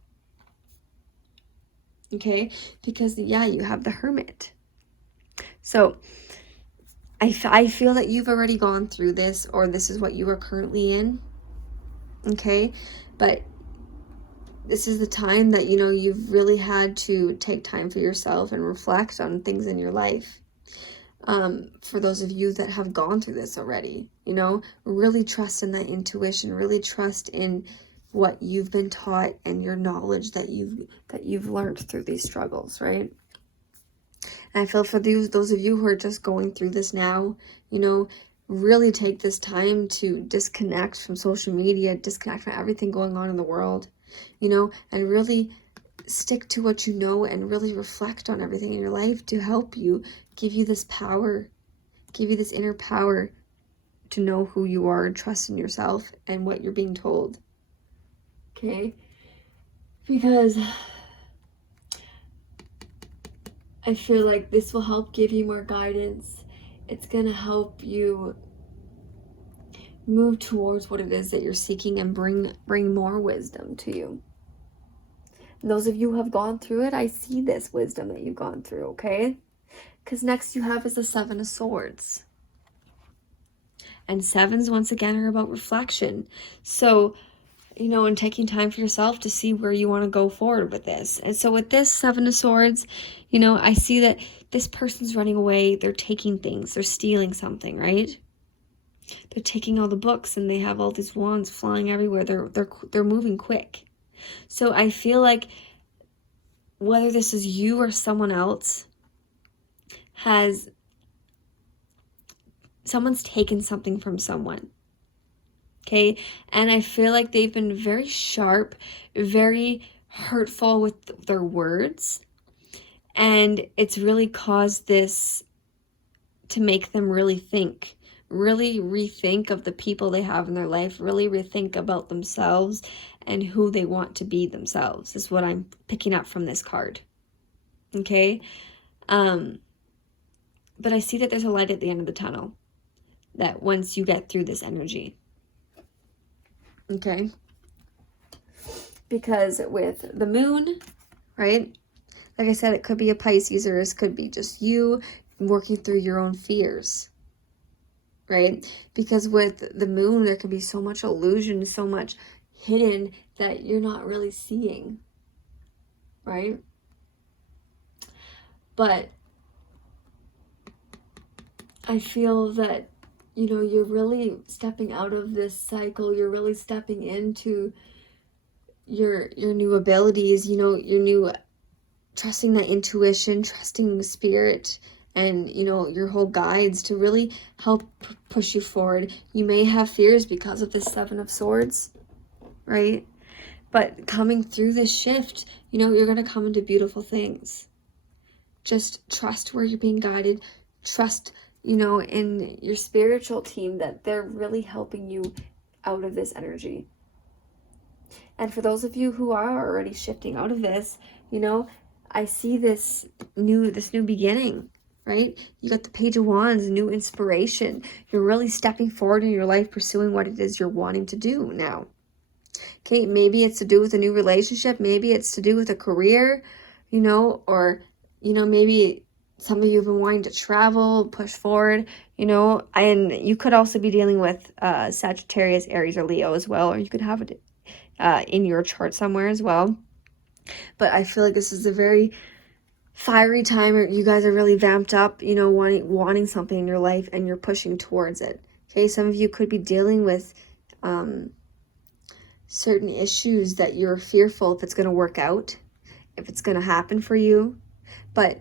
Okay? Because, yeah, you have the Hermit. So, I feel that you've already gone through this, or this is what you are currently in. Okay? But this is the time that, you know, you've really had to take time for yourself and reflect on things in your life. For those of you that have gone through this already, you know, really trust in that intuition, really trust in what you've been taught and your knowledge that you've learned through these struggles, right? And I feel for those of you who are just going through this now, you know, really take this time to disconnect from social media, disconnect from everything going on in the world, you know, and really stick to what you know and really reflect on everything in your life to help you, give you this power, give you this inner power to know who you are and trust in yourself and what you're being told. Okay? Because I feel like this will help give you more guidance. It's going to help you move towards what it is that you're seeking and bring more wisdom to you. And those of you who have gone through it, I see this wisdom that you've gone through, okay? Because next you have is the Seven of Swords. And sevens, once again, are about reflection. So, you know, and taking time for yourself to see where you want to go forward with this. And so with this Seven of Swords, you know, I see that this person's running away. They're taking things. They're stealing something, right? They're taking all the books and they have all these wands flying everywhere. They're moving quick. So I feel like whether this is you or someone else, someone's taken something from someone. Okay? And I feel like they've been very sharp, very hurtful with their words. And it's really caused this to make them really think, really rethink of the people they have in their life, really rethink about themselves and who they want to be themselves, is what I'm picking up from this card. Okay? But I see that there's a light at the end of the tunnel, that once you get through this energy. Okay? Because with the moon, right? Like I said, it could be a Pisces, or it could be just you working through your own fears, right? Because with the moon, there can be so much illusion, so much hidden that you're not really seeing, right? But I feel that, you know, you're really stepping out of this cycle. You're really stepping into your new abilities, you know, your new, trusting that intuition, trusting spirit, and, you know, your whole guides to really help push you forward. You may have fears because of this Seven of Swords, right? But coming through this shift, you know, you're going to come into beautiful things. Just trust where you're being guided. Trust, you know, in your spiritual team, that they're really helping you out of this energy. And for those of you who are already shifting out of this, you know, I see this new beginning, right? You got the Page of Wands, new inspiration. You're really stepping forward in your life, pursuing what it is you're wanting to do now. Okay, maybe it's to do with a new relationship. Maybe it's to do with a career, you know, or, you know, maybe some of you have been wanting to travel, push forward, you know, and you could also be dealing with Sagittarius, Aries, or Leo as well, or you could have it. in your chart somewhere as well. But I feel like this is a very fiery time, or you guys are really vamped up, you know, wanting something in your life, and you're pushing towards it. Okay, some of you could be dealing with certain issues that you're fearful if it's going to work out, if it's going to happen for you. But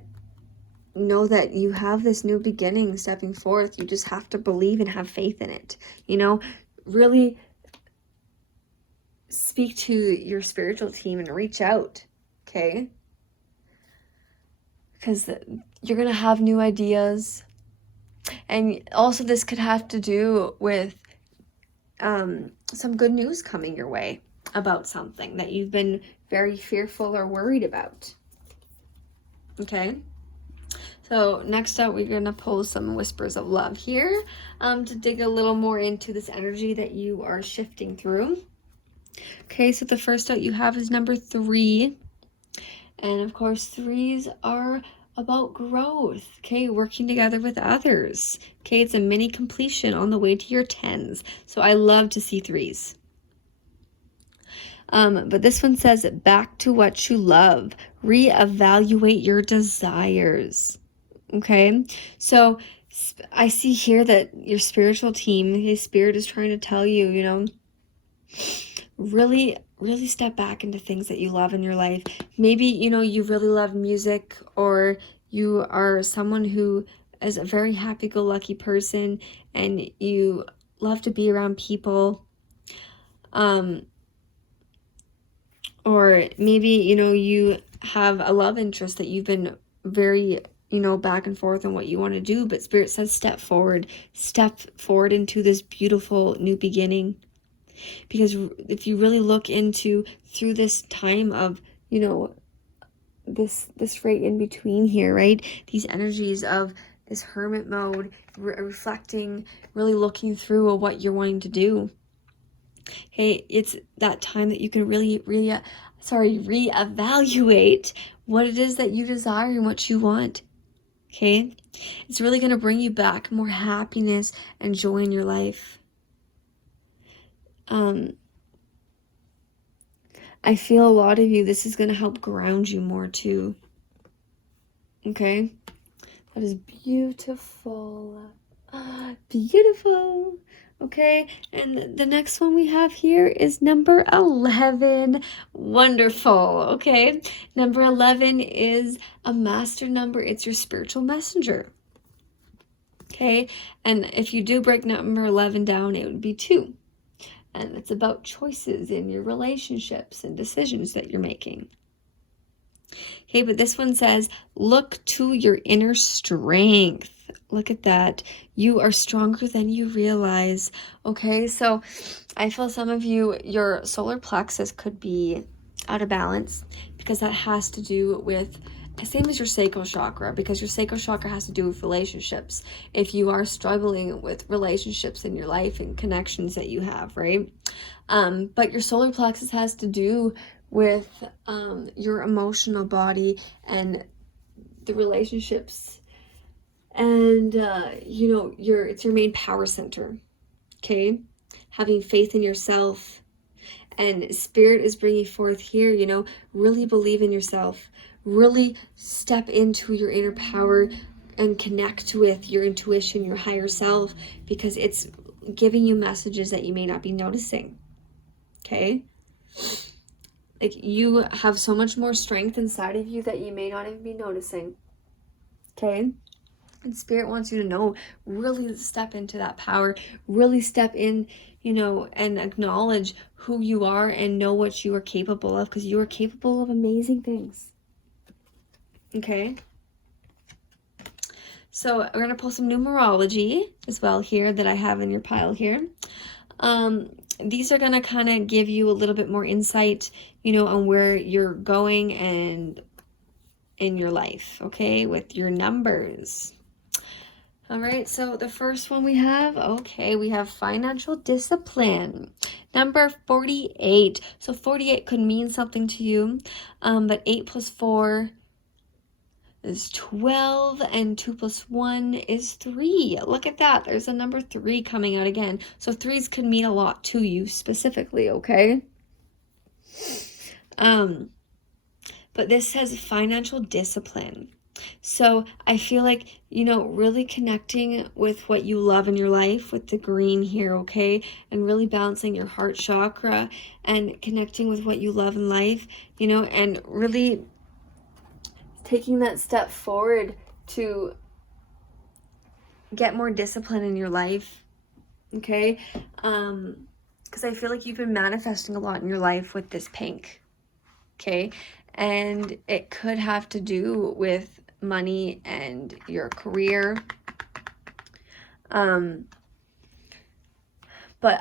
know that you have this new beginning stepping forth. You just have to believe and have faith in it. You know, really speak to your spiritual team and reach out, okay? Because you're going to have new ideas. And also this could have to do with some good news coming your way about something that you've been very fearful or worried about. Okay? So next up, we're going to pull some whispers of love here to dig a little more into this energy that you are shifting through. Okay, so the first out you have is number 3. And of course, 3s are about growth, okay, working together with others. Okay, it's a mini completion on the way to your 10s. So I love to see 3s. But this one says, back to what you love. Reevaluate your desires. Okay, so I see here that your spiritual team, his spirit is trying to tell you, you know, really step back into things that you love in your life. Maybe, you know, you really love music, or you are someone who is a very happy-go-lucky person and you love to be around people. Or maybe, you know, you have a love interest that you've been very, you know, back and forth on what you want to do, but Spirit says step forward into this beautiful new beginning. Because if you really look through this time of, you know, this right in between here, right? These energies of this hermit mode, reflecting, really looking through what you're wanting to do. Hey, it's that time that you can really reevaluate what it is that you desire and what you want. Okay? It's really going to bring you back more happiness and joy in your life. I feel a lot of you, this is going to help ground you more too. Okay? That is beautiful. Beautiful. Okay, and the next one we have here is number 11. Wonderful. Okay, number 11 is a master number. It's your spiritual messenger. Okay, and if you do break number 11 down, it would be 2. And it's about choices in your relationships and decisions that you're making. Okay, but this one says, look to your inner strength. Look at that. You are stronger than you realize. Okay, so I feel some of you, your solar plexus could be out of balance, because that has to do with, same as your sacral chakra, because your sacral chakra has to do with relationships. If you are struggling with relationships in your life and connections that you have, right? But your solar plexus has to do with your emotional body and the relationships, and you know, it's your main power center. Okay, having faith in yourself. And Spirit is bringing forth here, you know, really believe in yourself, really step into your inner power and connect with your intuition, your higher self, because it's giving you messages that you may not be noticing. Okay, like you have so much more strength inside of you that you may not even be noticing. Okay, and Spirit wants you to know, really step into that power, really step in, you know, and acknowledge who you are and know what you are capable of, because you are capable of amazing things. Okay, so we're going to pull some numerology as well here that I have in your pile here. These are going to kind of give you a little bit more insight, you know, on where you're going and in your life, okay, with your numbers. All right, so the first one we have financial discipline. Number 48. So 48 could mean something to you, but 8 plus 4 is 12, and 2 plus 1 is 3. Look at that. There's a number 3 coming out again. So 3s could mean a lot to you specifically, okay? But this says financial discipline. So I feel like, really connecting with what you love in your life with the green here, okay? And really balancing your heart chakra and connecting with what you love in life, and really taking that step forward to get more discipline in your life, okay? Because I feel like you've been manifesting a lot in your life with this pink, okay? And it could have to do with money and your career. But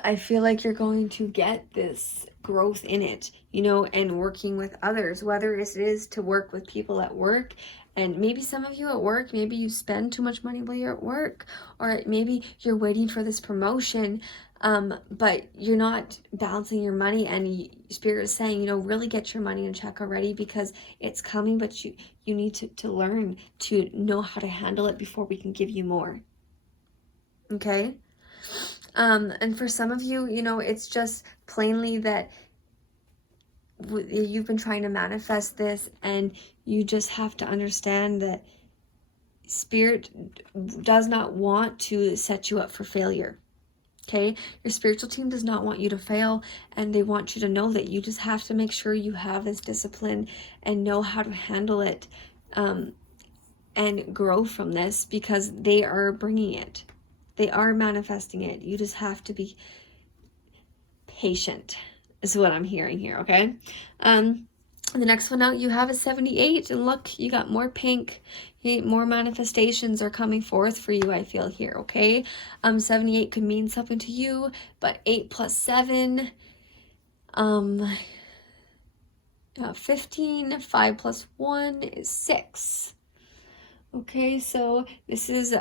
I feel like you're going to get this growth in it, and working with others, whether it is to work with people at work. And maybe some of you at work, maybe you spend too much money while you're at work, or maybe you're waiting for this promotion, but you're not balancing your money, and Spirit is saying, really get your money in check already, because it's coming, but you need to learn to know how to handle it before we can give you more. Okay? And for some of you, it's just plainly that you've been trying to manifest this, and you just have to understand that Spirit does not want to set you up for failure. Okay? Your spiritual team does not want you to fail, and they want you to know that you just have to make sure you have this discipline and know how to handle it, and grow from this, because they are bringing it. They are manifesting it. You just have to be patient, is what I'm hearing here, okay? The next one out, you have a 78, and look, you got more pink. More manifestations are coming forth for you, I feel here, okay? 78 could mean something to you, but 8 plus 7, 15, 5 plus 1 is 6. Okay, so this is,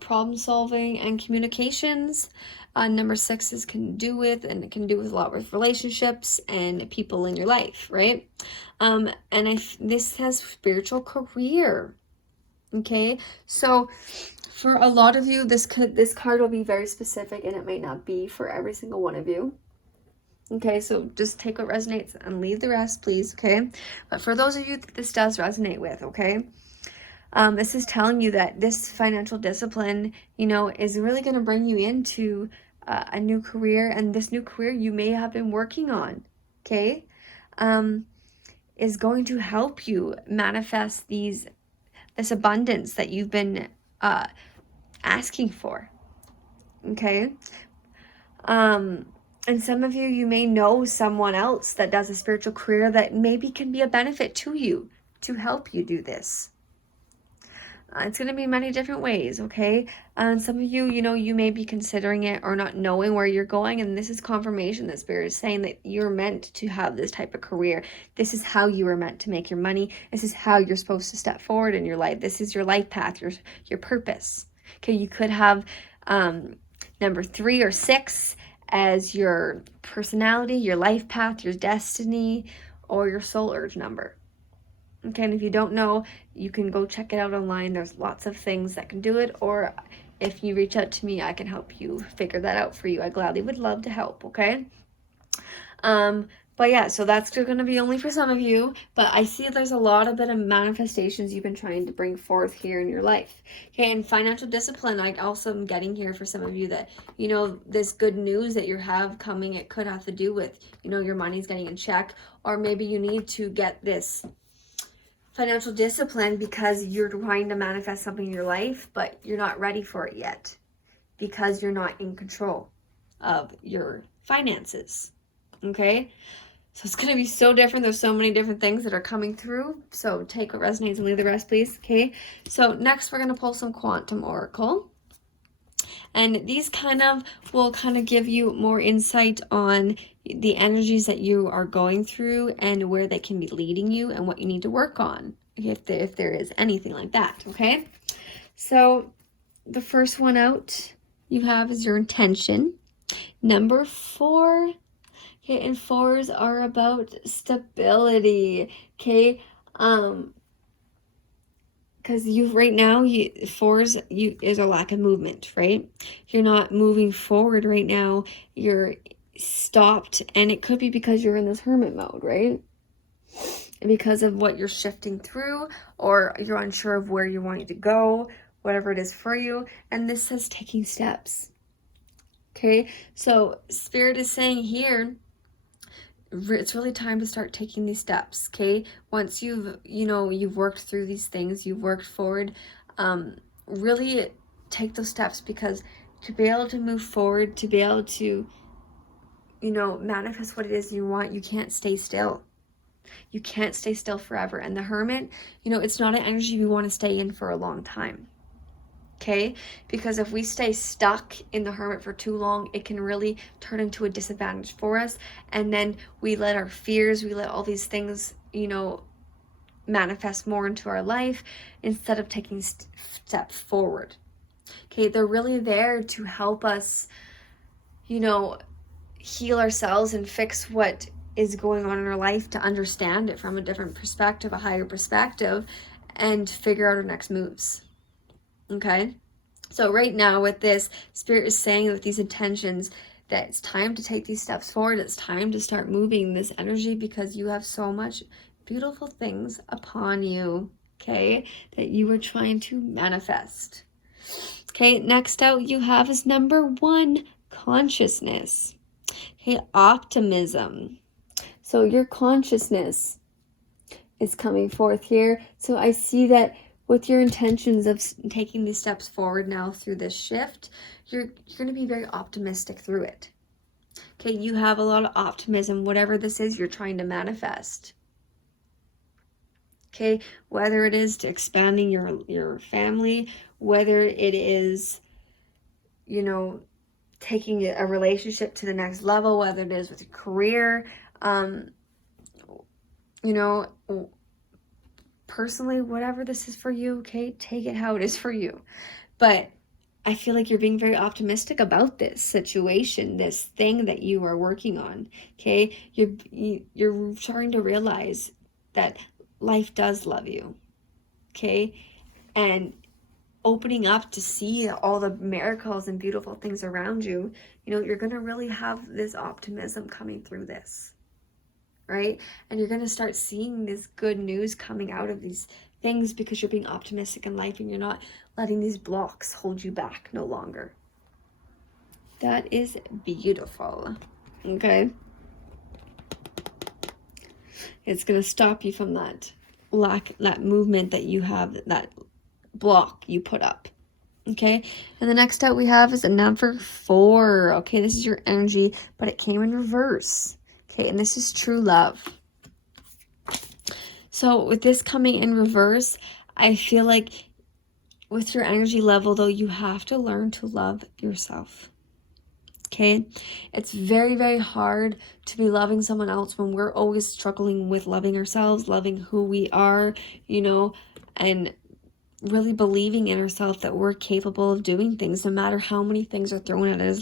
problem solving and communications. Number 6 can do with a lot with relationships and people in your life, right? And this has spiritual career. Okay, so for a lot of you, this card will be very specific, and it may not be for every single one of you. Okay, so just take what resonates and leave the rest, please. Okay, but for those of you that this does resonate with, okay. This is telling you that this financial discipline, is really going to bring you into a new career, and this new career you may have been working on, okay, is going to help you manifest this abundance that you've been asking for, okay. And some of you may know someone else that does a spiritual career that maybe can be a benefit to you to help you do this. It's going to be many different ways, okay? And some of you, you may be considering it or not knowing where you're going, and this is confirmation that Spirit is saying that you're meant to have this type of career. This is how you were meant to make your money. This is how you're supposed to step forward in your life. This is your life path, your purpose. Okay, you could have number 3 or 6 as your personality, your life path, your destiny, or your soul urge number. Okay, and if you don't know, you can go check it out online. There's lots of things that can do it, or if you reach out to me, I can help you figure that out for you. I gladly would love to help, okay? But yeah, so that's going to be only for some of you, but I see there's a lot of bit of manifestations you've been trying to bring forth here in your life. Okay, and financial discipline, I also am getting here for some of you that, this good news that you have coming, it could have to do with, your money's getting in check, or maybe you need to get this financial discipline because you're trying to manifest something in your life, but you're not ready for it yet because you're not in control of your finances. Okay, so it's going to be so different. There's so many different things that are coming through, so take what resonates and leave the rest, please. Okay, so next we're going to pull some quantum oracle, and these will give you more insight on the energies that you are going through and where they can be leading you and what you need to work on, if there is anything like that. Okay, so the first one out you have is your intention. Number 4. Okay, and 4s are about stability. Okay, because right now, 4s is a lack of movement, right? You're not moving forward right now. You're stopped, and it could be because you're in this hermit mode, right? Because of what you're shifting through, or you're unsure of where you're wanting to go, whatever it is for you. And this says taking steps. Okay, so Spirit is saying here, it's really time to start taking these steps. Okay, once you've worked through these things, you've worked forward, really take those steps, because to be able to move forward, to be able to manifest what it is you want, you can't stay still. You can't stay still forever. And the Hermit, it's not an energy we want to stay in for a long time. Okay? Because if we stay stuck in the Hermit for too long, it can really turn into a disadvantage for us. And then we let our fears, we let all these things, manifest more into our life instead of taking steps forward. Okay? They're really there to help us, heal ourselves and fix what is going on in our life, to understand it from a different perspective, a higher perspective, and figure out our next moves. Okay? So right now with this, Spirit is saying with these intentions that it's time to take these steps forward. It's time to start moving this energy, because you have so much beautiful things upon you, okay, that you are trying to manifest. Okay, next out you have is number 1, consciousness. Okay, optimism. So your consciousness is coming forth here. So I see that with your intentions of taking these steps forward now through this shift, you're going to be very optimistic through it. Okay, you have a lot of optimism, whatever this is you're trying to manifest. Okay, whether it is to expanding your family, whether it is, taking a relationship to the next level, whether it is with your career, personally, whatever this is for you, okay, take it how it is for you. But I feel like you're being very optimistic about this situation, this thing that you are working on, okay? You're starting to realize that life does love you, okay? And opening up to see all the miracles and beautiful things around you, you're going to really have this optimism coming through this, right? And you're going to start seeing this good news coming out of these things, because you're being optimistic in life and you're not letting these blocks hold you back no longer. That is beautiful, okay? It's going to stop you from that movement that you have, that block you put up. Okay, and the next out we have is a number 4. Okay, this is your energy, but it came in reverse. Okay, and this is true love. So with this coming in reverse, I feel like with your energy level, though, you have to learn to love yourself. Okay, it's very, very hard to be loving someone else when we're always struggling with loving ourselves, loving who we are, and really believing in ourselves that we're capable of doing things, no matter how many things are thrown at us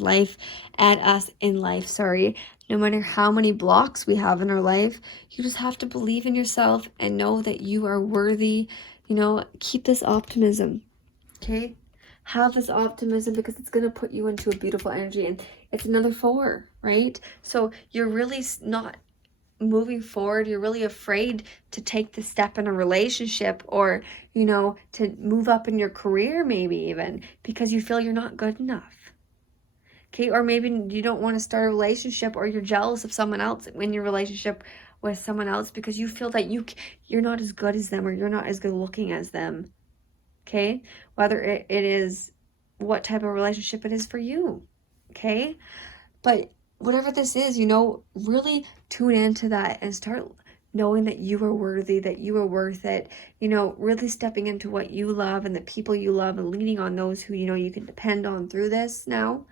in life, no matter how many blocks we have in our life. You just have to believe in yourself and know that you are worthy. Keep this optimism, okay? Have this optimism, because it's going to put you into a beautiful energy. And it's another 4, right? So you're really not moving forward. You're really afraid to take the step in a relationship, or to move up in your career, maybe even because you feel you're not good enough. Okay, or maybe you don't want to start a relationship, or you're jealous of someone else in your relationship with someone else, because you feel that you're not as good as them, or you're not as good looking as them. Okay, whether it is what type of relationship it is for you. Okay, but whatever this is, really tune into that and start knowing that you are worthy, that you are worth it, really stepping into what you love and the people you love, and leaning on those who, you can depend on through this now.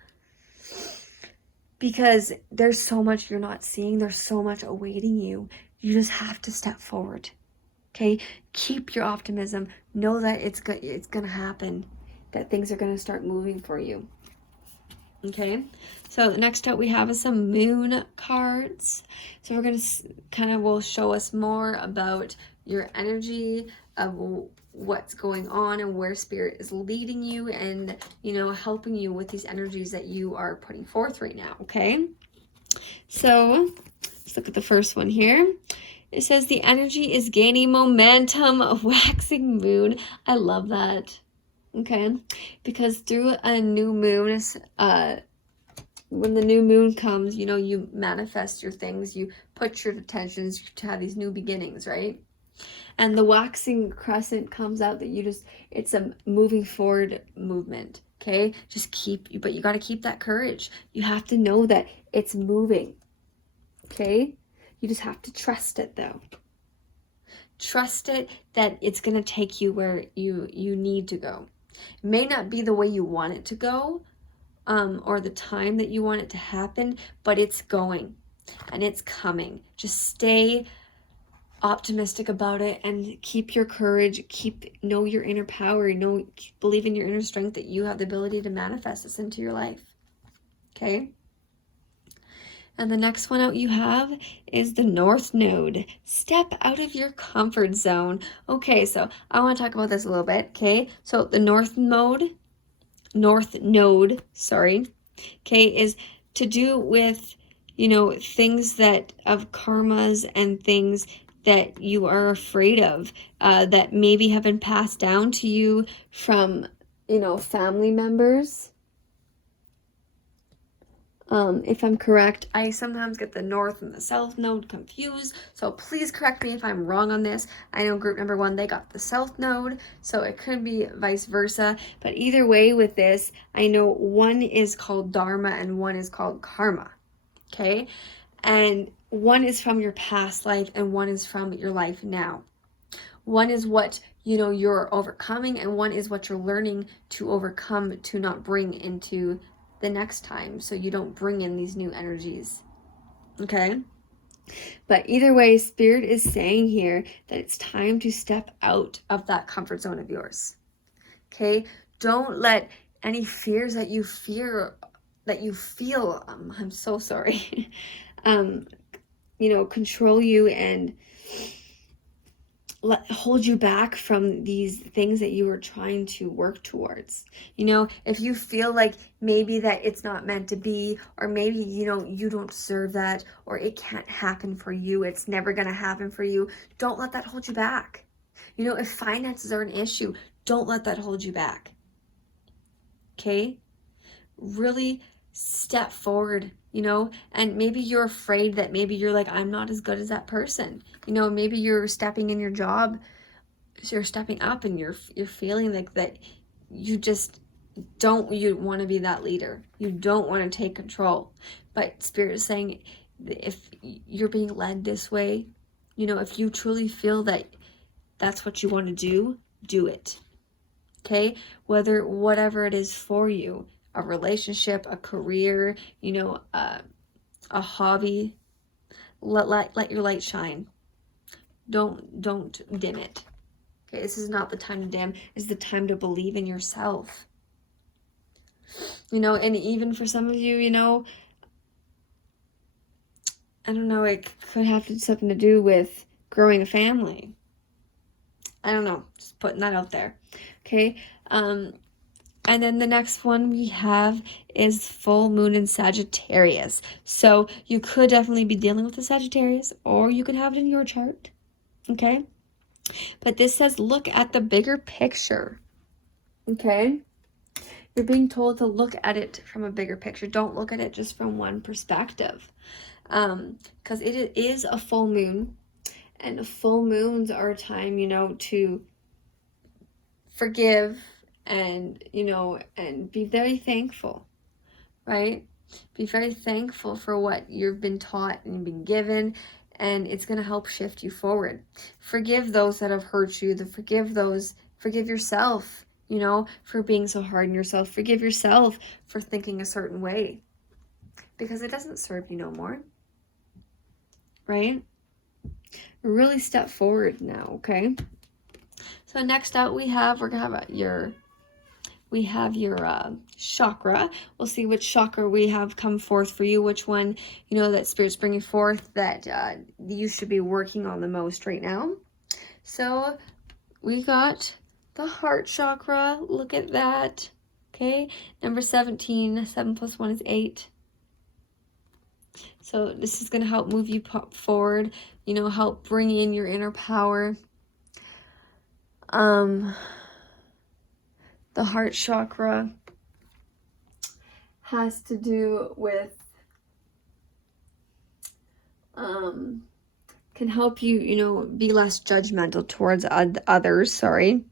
Because there's so much you're not seeing. There's so much awaiting you. You just have to step forward. Okay? Keep your optimism. Know that it's going to happen, that things are going to start moving for you. Okay, so next up we have is some moon cards. So we're going to will show us more about your energy, of what's going on and where Spirit is leading you, and helping you with these energies that you are putting forth right now. Okay, So let's look at the first one here. It says the energy is gaining momentum, a waxing moon. I love that. Okay, because through a new moon, when the new moon comes, you know, you manifest your things, you put your intentions to have these new beginnings, right? And the waxing crescent comes out that it's a moving forward movement. Okay, but you got to keep that courage. You have to know that it's moving. Okay, you just have to trust it though. Trust it that it's going to take you where you need to go. It may not be the way you want it to go, or the time that you want it to happen, but it's going and it's coming. Just stay optimistic about it and keep your courage, know your inner power, believe in your inner strength that you have the ability to manifest this into your life. Okay? And the next one out you have is the North Node. Step out of your comfort zone. Okay, so I want to talk about this a little bit, okay? So the North Node, okay, is to do with, you know, things that of karmas and things that you are afraid of, that maybe have been passed down to you from, you know, family members. If I'm correct, I sometimes get the North and the South Node confused, so please correct me if I'm wrong on this. I know group number 1, they got the South Node, so it could be vice versa, but either way with this, I know one is called Dharma and one is called Karma, okay? And one is from your past life and one is from your life now. One is what, you know, you're overcoming, and one is what you're learning to overcome to not bring into the next time, so you don't bring in these new energies. Okay? But either way, Spirit is saying here that it's time to step out of that comfort zone of yours. Okay? Don't let any fears that you feel, I'm so sorry, you know, control you and hold you back from these things that you were trying to work towards. You know, if you feel like maybe that it's not meant to be, or maybe, you know, you don't deserve that, or it can't happen for you, it's never going to happen for you, don't let that hold you back. You know, if finances are an issue, don't let that hold you back. Okay? Really step forward, you know, and maybe you're afraid that maybe you're like, I'm not as good as that person. You know, maybe you're stepping in your job, so you're stepping up and you're feeling like that you want to be that leader. You don't want to take control. But Spirit is saying, if you're being led this way, you know, if you truly feel that that's what you want to do it. Okay? Whatever it is for you, a relationship, a career, you know, a hobby, let your light shine. Don't dim it. Okay, this is not the time to dim. It's the time to believe in yourself. You know, and even for some of you, you know, I don't know, it could have something to do with growing a family. I don't know, just putting that out there. Okay, and then the next one we have is full moon in Sagittarius. So you could definitely be dealing with the Sagittarius, or you could have it in your chart. Okay? But this says look at the bigger picture. Okay? You're being told to look at it from a bigger picture. Don't look at it just from one perspective. Because it is a full moon. And full moons are a time, you know, to forgive and, you know, and be very thankful, right? Be very thankful for what you've been taught and been given, and it's going to help shift you forward. Forgive those that have hurt you. Forgive yourself, you know, for being so hard on yourself. Forgive yourself for thinking a certain way, because it doesn't serve you no more, right? Really step forward now, okay? So next out we have your chakra. We'll see which chakra we have come forth for you, which one, you know, that Spirit's bringing forth that you should be working on the most right now. So we got the heart chakra. Look at that. Okay, number 17. 7 plus 1 is 8. So this is going to help move you forward, you know, help bring in your inner power. The heart chakra has to do with, can help you, you know, be less judgmental towards others, sorry. You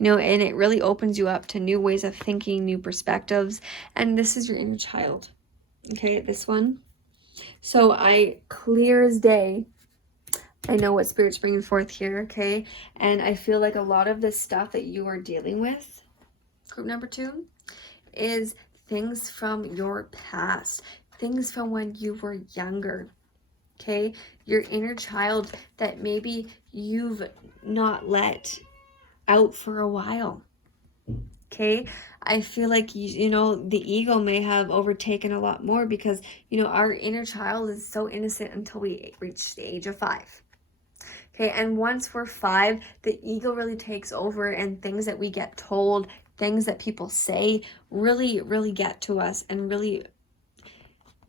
know, and it really opens you up to new ways of thinking, new perspectives. And this is your inner child. Okay, this one. So clear as day, I know what Spirit's bringing forth here, okay? And I feel like a lot of this stuff that you are dealing with, group number 2, is things from your past, things from when you were younger, okay? Your inner child that maybe you've not let out for a while, okay? I feel like, you know, the ego may have overtaken a lot more because, you know, our inner child is so innocent until we reach the age of 5. Okay, and once we're 5, the ego really takes over, and things that we get told, things that people say really, really get to us and really,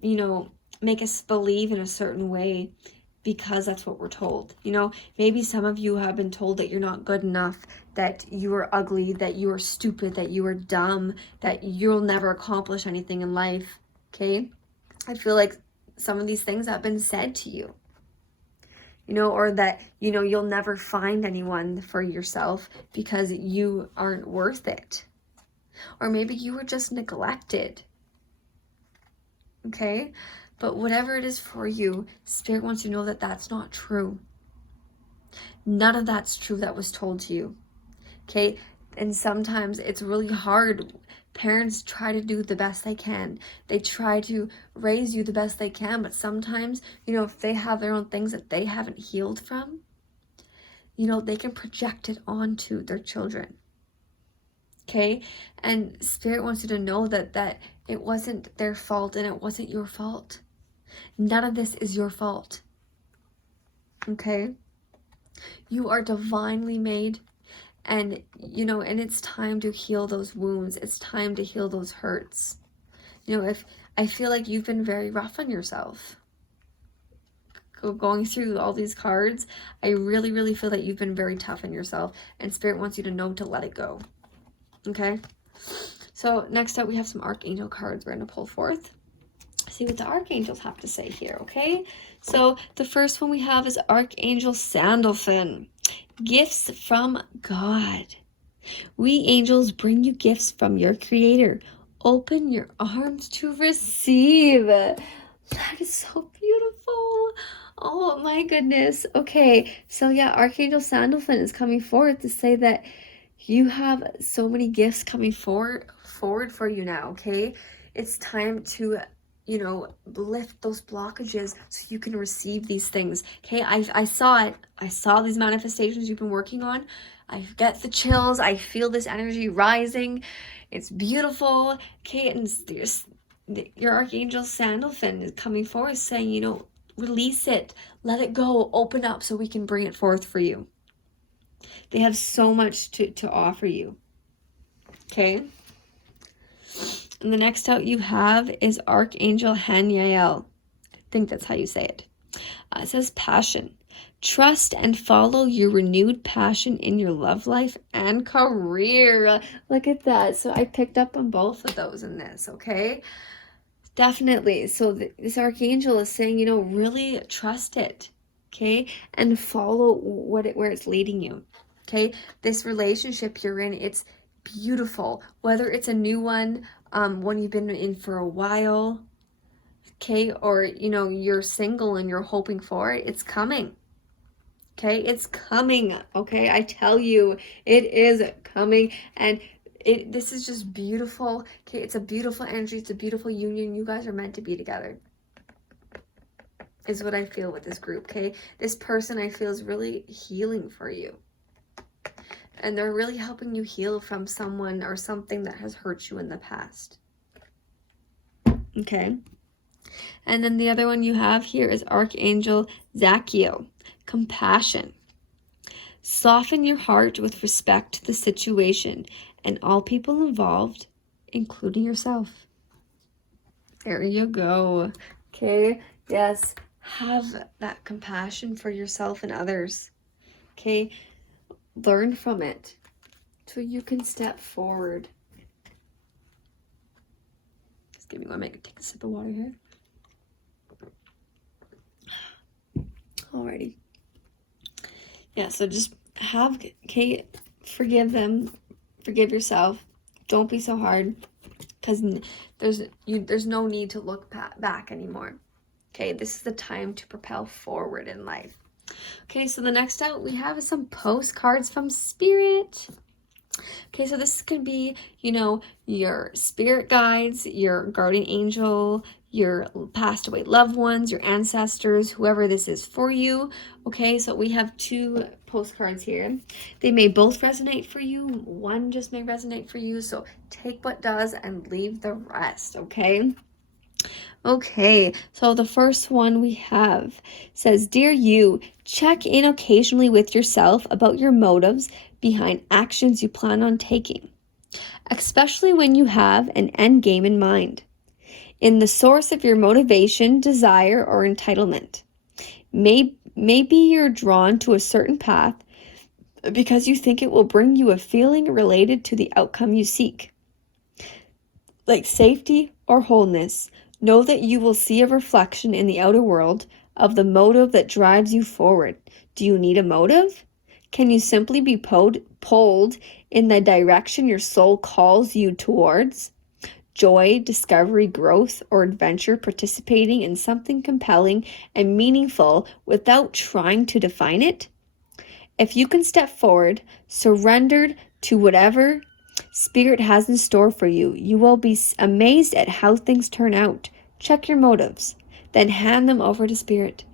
you know, make us believe in a certain way because that's what we're told. You know, maybe some of you have been told that you're not good enough, that you are ugly, that you are stupid, that you are dumb, that you'll never accomplish anything in life, okay? I feel like some of these things have been said to you. You know, or that, you know, you'll never find anyone for yourself because you aren't worth it. Or maybe you were just neglected. Okay? But whatever it is for you, Spirit wants you to know that that's not true. None of that's true that was told to you. Okay? And sometimes it's really hard. Parents try to do the best they can. They try to raise you the best they can, but sometimes, you know, if they have their own things that they haven't healed from, you know, they can project it onto their children. Okay? And Spirit wants you to know that it wasn't their fault and it wasn't your fault. None of this is your fault. Okay? You are divinely made. And, you know, and it's time to heal those wounds. It's time to heal those hurts. You know, if I feel like you've been very rough on yourself. Going through all these cards, I really, really feel that you've been very tough on yourself. And Spirit wants you to know to let it go. Okay? So next up, we have some Archangel cards we're going to pull forth. See what the Archangels have to say here, okay? So the first one we have is Archangel Sandalphon. Gifts from God. We angels bring you gifts from your Creator. Open your arms to receive. That is so beautiful. Oh my goodness. Okay, so yeah, Archangel Sandalphon is coming forward to say that you have so many gifts coming forward for you now, okay? It's time to, you know, lift those blockages so you can receive these things. Okay, I saw it. I saw these manifestations you've been working on. I get the chills. I feel this energy rising. It's beautiful. Okay, and your Archangel Sandalphon is coming forward saying, you know, release it. Let it go. Open up so we can bring it forth for you. They have so much to offer you. Okay. And the next out you have is Archangel Haniel. I think that's how you say it. It says passion. Trust and follow your renewed passion in your love life and career. Look at that. So I picked up on both of those in this, okay? Definitely. So this Archangel is saying, you know, really trust it, okay? And follow where it's leading you, okay? This relationship you're in, it's beautiful. Whether it's a new one, one you've been in for a while, okay, or, you know, you're single and you're hoping for it, it's coming, okay? It's coming, okay? I tell you, it is coming, and this is just beautiful, okay? It's a beautiful energy. It's a beautiful union. You guys are meant to be together, is what I feel with this group, okay? This person I feel is really healing for you. And they're really helping you heal from someone or something that has hurt you in the past. Okay. And then the other one you have here is Archangel Zachiel. Compassion. Soften your heart with respect to the situation and all people involved, including yourself. There you go. Okay, yes, have that compassion for yourself and others. Okay, learn from it so you can step forward. Just give me one minute to take a sip of water here. Alrighty. Yeah, so just have, okay, forgive them, forgive yourself. Don't be so hard, because there's no need to look back anymore. Okay, this is the time to propel forward in life. Okay, so the next out we have is some postcards from Spirit. Okay, so this could be, you know, your spirit guides, your guardian angel, your passed away loved ones, your ancestors, whoever this is for you. Okay, so we have 2 postcards here. They may both resonate for you. One just may resonate for you. So take what does and leave the rest, okay? Okay, so the first one we have says, Dear you, check in occasionally with yourself about your motives behind actions you plan on taking, especially when you have an end game in mind. In the source of your motivation, desire, or entitlement. Maybe you're drawn to a certain path because you think it will bring you a feeling related to the outcome you seek, like safety or wholeness. Know that you will see a reflection in the outer world of the motive that drives you forward. Do you need a motive? Can you simply be pulled in the direction your soul calls you towards? Joy, discovery, growth, or adventure, participating in something compelling and meaningful without trying to define it? If you can step forward, surrendered to whatever Spirit has in store for you, you will be amazed at how things turn out. Check your motives, then hand them over to Spirit.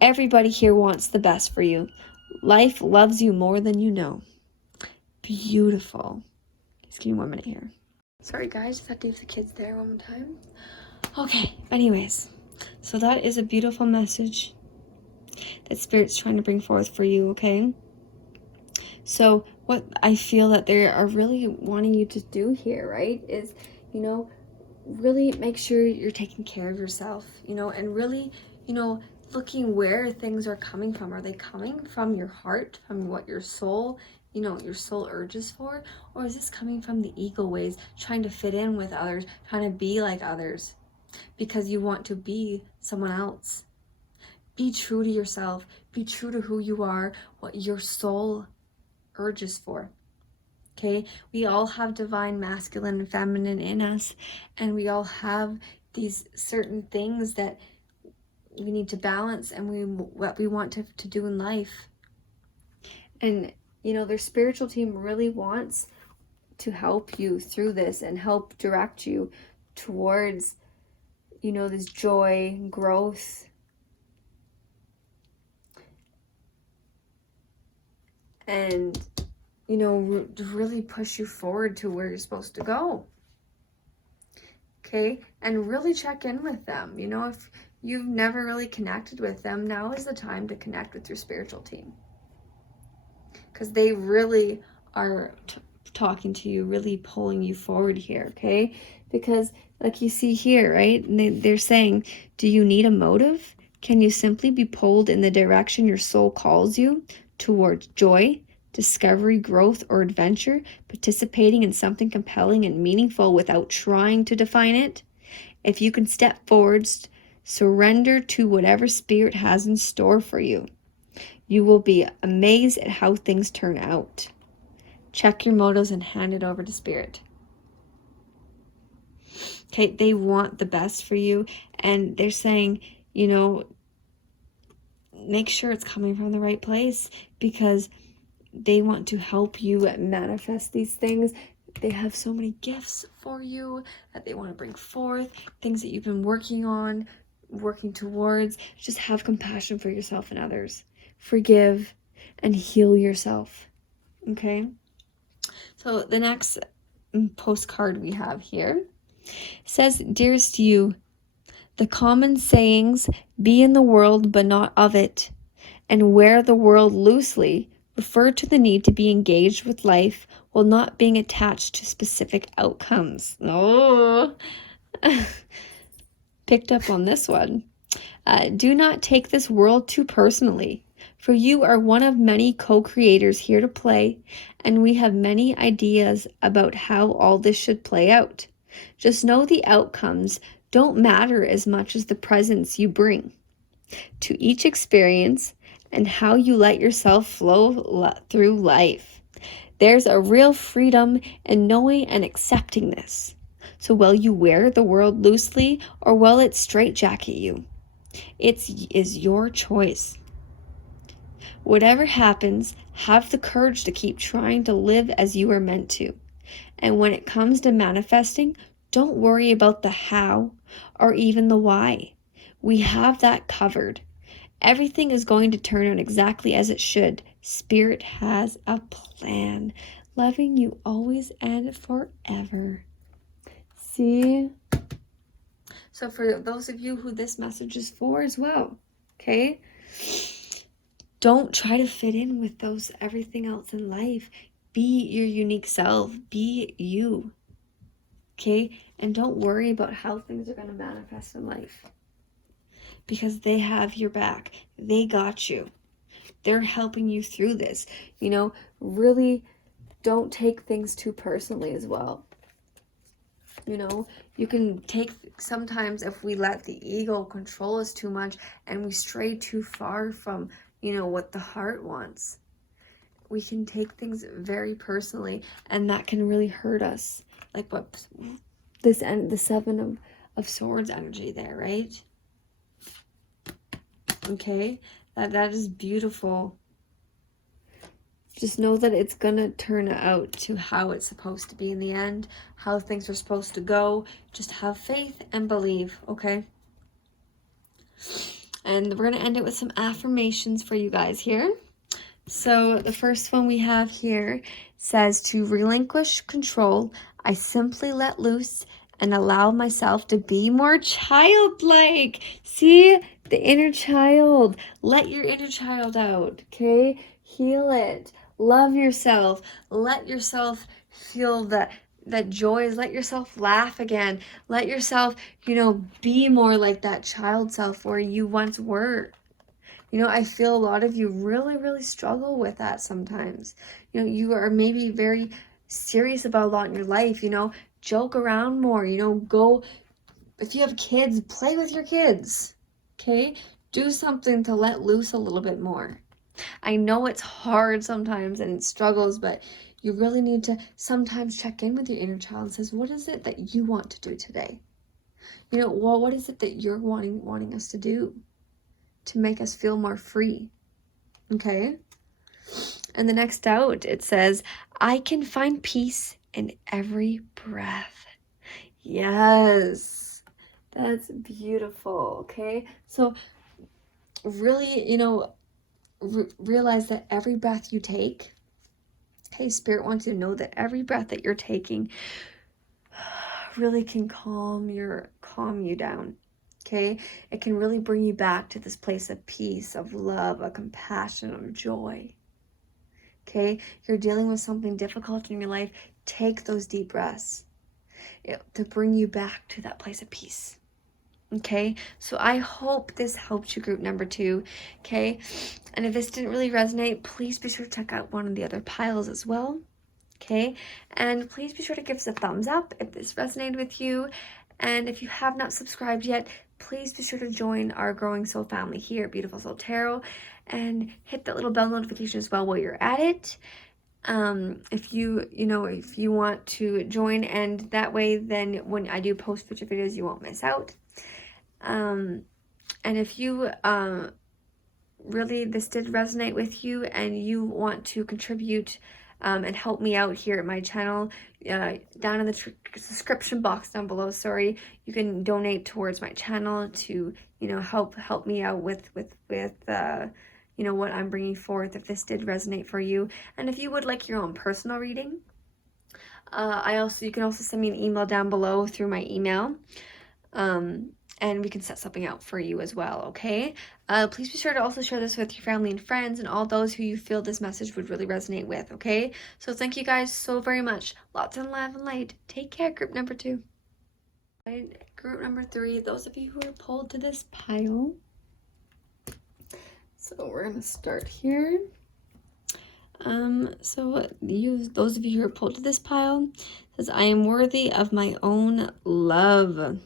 Everybody here wants the best for you. Life loves you more than you know. Beautiful. Just give me 1 minute here. Sorry guys, just had to leave the kids there one more time. Okay, anyways, so that is a beautiful message that Spirit's trying to bring forth for you, okay? So what I feel that they are really wanting you to do here, right, is, you know, really make sure you're taking care of yourself, you know, and really, you know, looking where things are coming from. Are they coming from your heart, from what your soul, you know, your soul urges for? Or is this coming from the ego ways, trying to fit in with others, trying to be like others because you want to be someone else? Be true to yourself. Be true to who you are, what your soul urges for. Okay, we all have divine masculine and feminine in us, and we all have these certain things that we need to balance, and what we want to do in life. And you know, their spiritual team really wants to help you through this and help direct you towards, you know, this joy, growth, and you know, really push you forward to where you're supposed to go. Okay, and really check in with them. You know, if you've never really connected with them, now is the time to connect with your spiritual team, because they really are talking to you, really pulling you forward here. Okay, because like you see here, right, and they're saying, do you need a motive? Can you simply be pulled in the direction your soul calls you towards joy, discovery, growth, or adventure, participating in something compelling and meaningful without trying to define it? If you can step forward, surrender to whatever Spirit has in store for you, you will be amazed at how things turn out. Check your motives and hand it over to Spirit. Okay, they want the best for you, and they're saying, you know, make sure it's coming from the right place, because they want to help you manifest these things. They have so many gifts for you that they want to bring forth, things that you've been working on, working towards. Just have compassion for yourself and others. Forgive and heal yourself. Okay? So the next postcard we have here says, Dearest you, the common sayings, be in the world but not of it, and wear the world loosely, refer to the need to be engaged with life while not being attached to specific outcomes. Oh, picked up on this one. Do not take this world too personally, for you are one of many co-creators here to play, and we have many ideas about how all this should play out. Just know the outcomes don't matter as much as the presence you bring to each experience and how you let yourself flow through life. There's a real freedom in knowing and accepting this. So will you wear the world loosely, or will it straitjacket you? It is your choice. Whatever happens, have the courage to keep trying to live as you are meant to. And when it comes to manifesting, don't worry about the how or even the why. We have that covered. Everything is going to turn out exactly as it should. Spirit has a plan. Loving you always and forever. See? So for those of you who this message is for as well, okay? Don't try to fit in with everything else in life. Be your unique self. Be you. Okay? And don't worry about how things are going to manifest in life. Because they have your back. They got you. They're helping you through this. You know, really don't take things too personally as well. You know, you can take, sometimes if we let the ego control us too much and we stray too far from, you know, what the heart wants, we can take things very personally, and that can really hurt us. Like what this and the Seven of Swords energy there, right? Okay, that is beautiful. Just know that it's gonna turn out to how it's supposed to be in the end, how things are supposed to go. Just have faith and believe, okay? And we're gonna end it with some affirmations for you guys here. So the first one we have here says, to relinquish control, I simply let loose and allow myself to be more childlike. See, the inner child. Let your inner child out, okay? Heal it. Love yourself. Let yourself feel that joy. Let yourself laugh again. Let yourself, you know, be more like that child self where you once were. You know, I feel a lot of you really, really struggle with that sometimes. You know, you are maybe very serious about a lot in your life, you know, joke around more, you know, go, if you have kids, play with your kids, okay? Do something to let loose a little bit more. I know it's hard sometimes and it struggles, but you really need to sometimes check in with your inner child and says, what is it that you want to do today? You know, well, what is it that you're wanting us to do to make us feel more free? Okay? And the next out, it says, I can find peace in every breath. Yes, that's beautiful. Okay, so really, you know, realize that every breath you take, okay, Spirit wants you to know that every breath that you're taking really can calm you down. Okay, it can really bring you back to this place of peace, of love, of compassion, of joy. Okay, you're dealing with something difficult in your life, take those deep breaths to bring you back to that place of peace. Okay, so I hope this helped you, group number 2. Okay, and if this didn't really resonate, please be sure to check out one of the other piles as well. Okay, and please be sure to give us a thumbs up if this resonated with you. And if you have not subscribed yet, please be sure to join our growing soul family here at Beautiful Soul Tarot, and hit that little bell notification as well while you're at it. If you want to join, and that way then when I do post future videos, you won't miss out. And if you really this did resonate with you and you want to contribute and help me out here at my channel, down in the description box down below, you can donate towards my channel to, you know, help me out with you know, what I'm bringing forth, if this did resonate for you. And if you would like your own personal reading, you can also send me an email down below through my email, and we can set something out for you as well, okay? Please be sure to also share this with your family and friends and all those who you feel this message would really resonate with, okay? So thank you guys so very much. Lots of love and light. Take care, group number 2. group number 3, those of you who are pulled to this pile. So we're going to start here. So those of you who are pulled to this pile, says, I am worthy of my own love.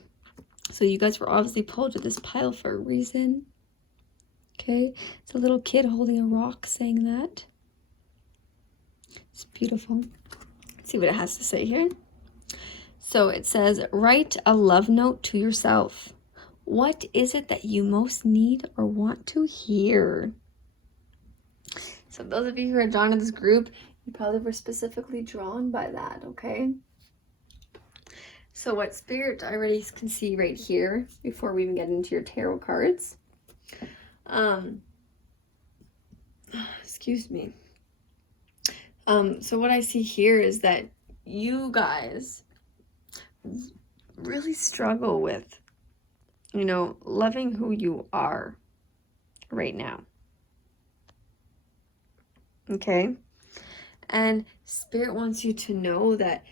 So you guys were obviously pulled to this pile for a reason. Okay, it's a little kid holding a rock saying that. It's beautiful. Let's see what it has to say here. So it says, write a love note to yourself. What is it that you most need or want to hear? So those of you who are drawn to this group, you probably were specifically drawn by that, okay? So what Spirit already can see right here, before we even get into your tarot cards. Excuse me. So what I see here is that you guys really struggle with, you know, loving who you are right now. Okay? And Spirit wants you to know that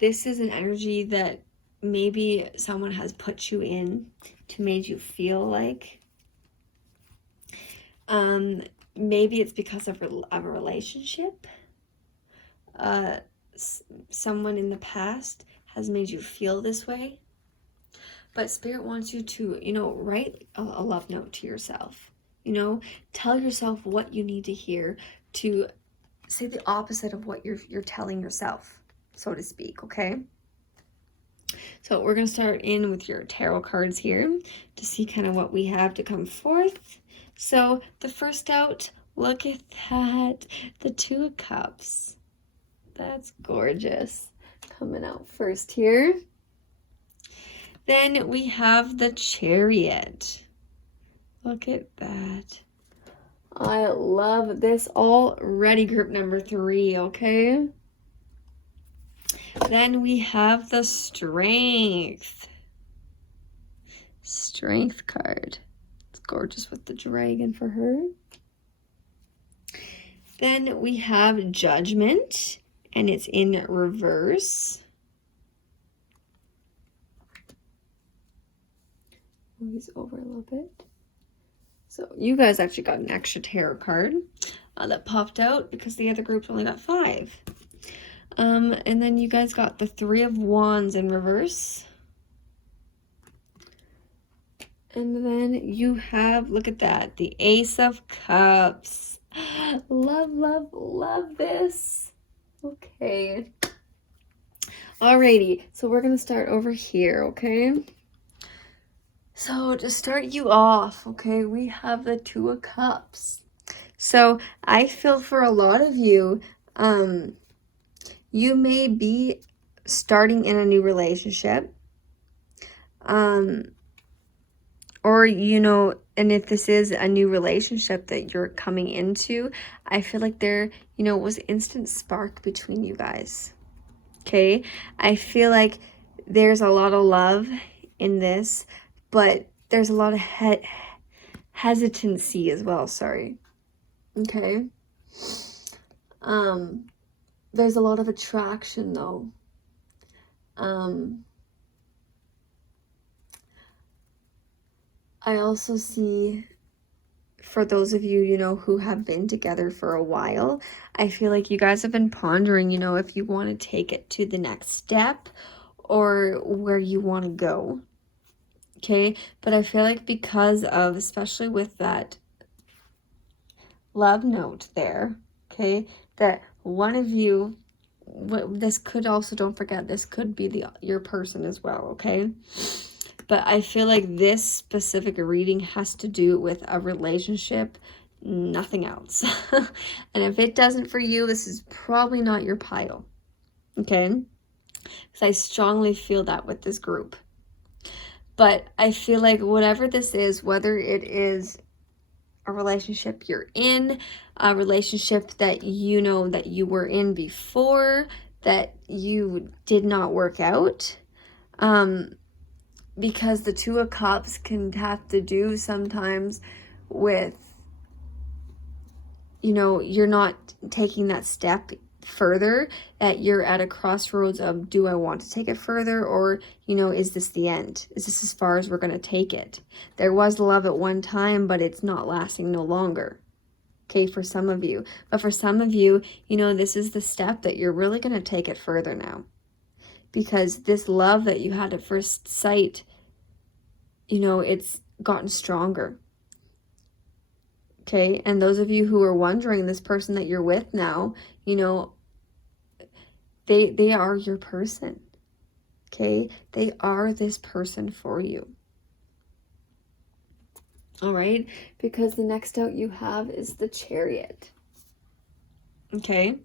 this is an energy that maybe someone has put you in to make you feel like. Maybe it's because of a relationship. Someone in the past has made you feel this way. But Spirit wants you to, you know, write a love note to yourself. You know, tell yourself what you need to hear, to say the opposite of what you're telling yourself, so to speak, okay? So we're going to start in with your tarot cards here to see kind of what we have to come forth. So the first out, look at that, the 2 of Cups. That's gorgeous. Coming out first here. Then we have the Chariot. Look at that. I love this already, group number 3, okay? Then we have the Strength. Strength card. It's gorgeous with the dragon for her. Then we have Judgment, and it's in reverse. Move these over a little bit. So you guys actually got an extra tarot card that popped out because the other group only got 5. And then you guys got the 3 of Wands in reverse. And then you have, look at that, the Ace of Cups. Love, love, love this. Okay. Alrighty, so we're going to start over here, okay? So to start you off, okay, we have the 2 of Cups. So I feel for a lot of you, you may be starting in a new relationship. Or, you know, and if this is a new relationship that you're coming into, I feel like there, you know, was instant spark between you guys. Okay? I feel like there's a lot of love in this, but there's a lot of hesitancy as well, sorry. Okay? There's a lot of attraction though. I also see, for those of you, you know, who have been together for a while, I feel like you guys have been pondering, you know, if you want to take it to the next step or where you want to go. Okay, but I feel like because of, especially with that love note there, okay, that one of you, this could also, don't forget, this could be your person as well, okay? But I feel like this specific reading has to do with a relationship, nothing else. And if it doesn't for you, this is probably not your pile, okay? Because I strongly feel that with this group. But I feel like whatever this is, whether it is a relationship you're in, a relationship that you know that you were in before, that you did not work out, because the 2 of Cups can have to do sometimes with, you know, you're not taking that step further, that you're at a crossroads of, do I want to take it further, or, you know, is this the end? Is this as far as we're going to take it? There was love at one time, but it's not lasting no longer. Okay, for some of you. But for some of you, you know, this is the step that you're really going to take it further now. Because this love that you had at first sight, you know, it's gotten stronger. Okay, and those of you who are wondering, this person that you're with now, you know, they are your person. Okay, they are this person for you. All right, because the next out you have is the Chariot. Okay,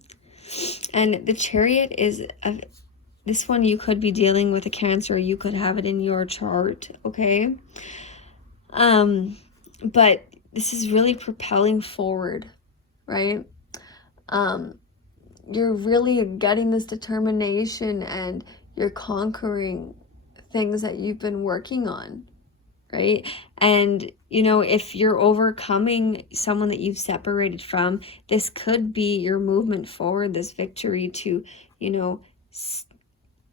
and the Chariot is this one, you could be dealing with a Cancer, you could have it in your chart. Okay, but this is really propelling forward, right? You're really getting this determination, and you're conquering things that you've been working on, right? And, you know, if you're overcoming someone that you've separated from, this could be your movement forward, this victory to, you know,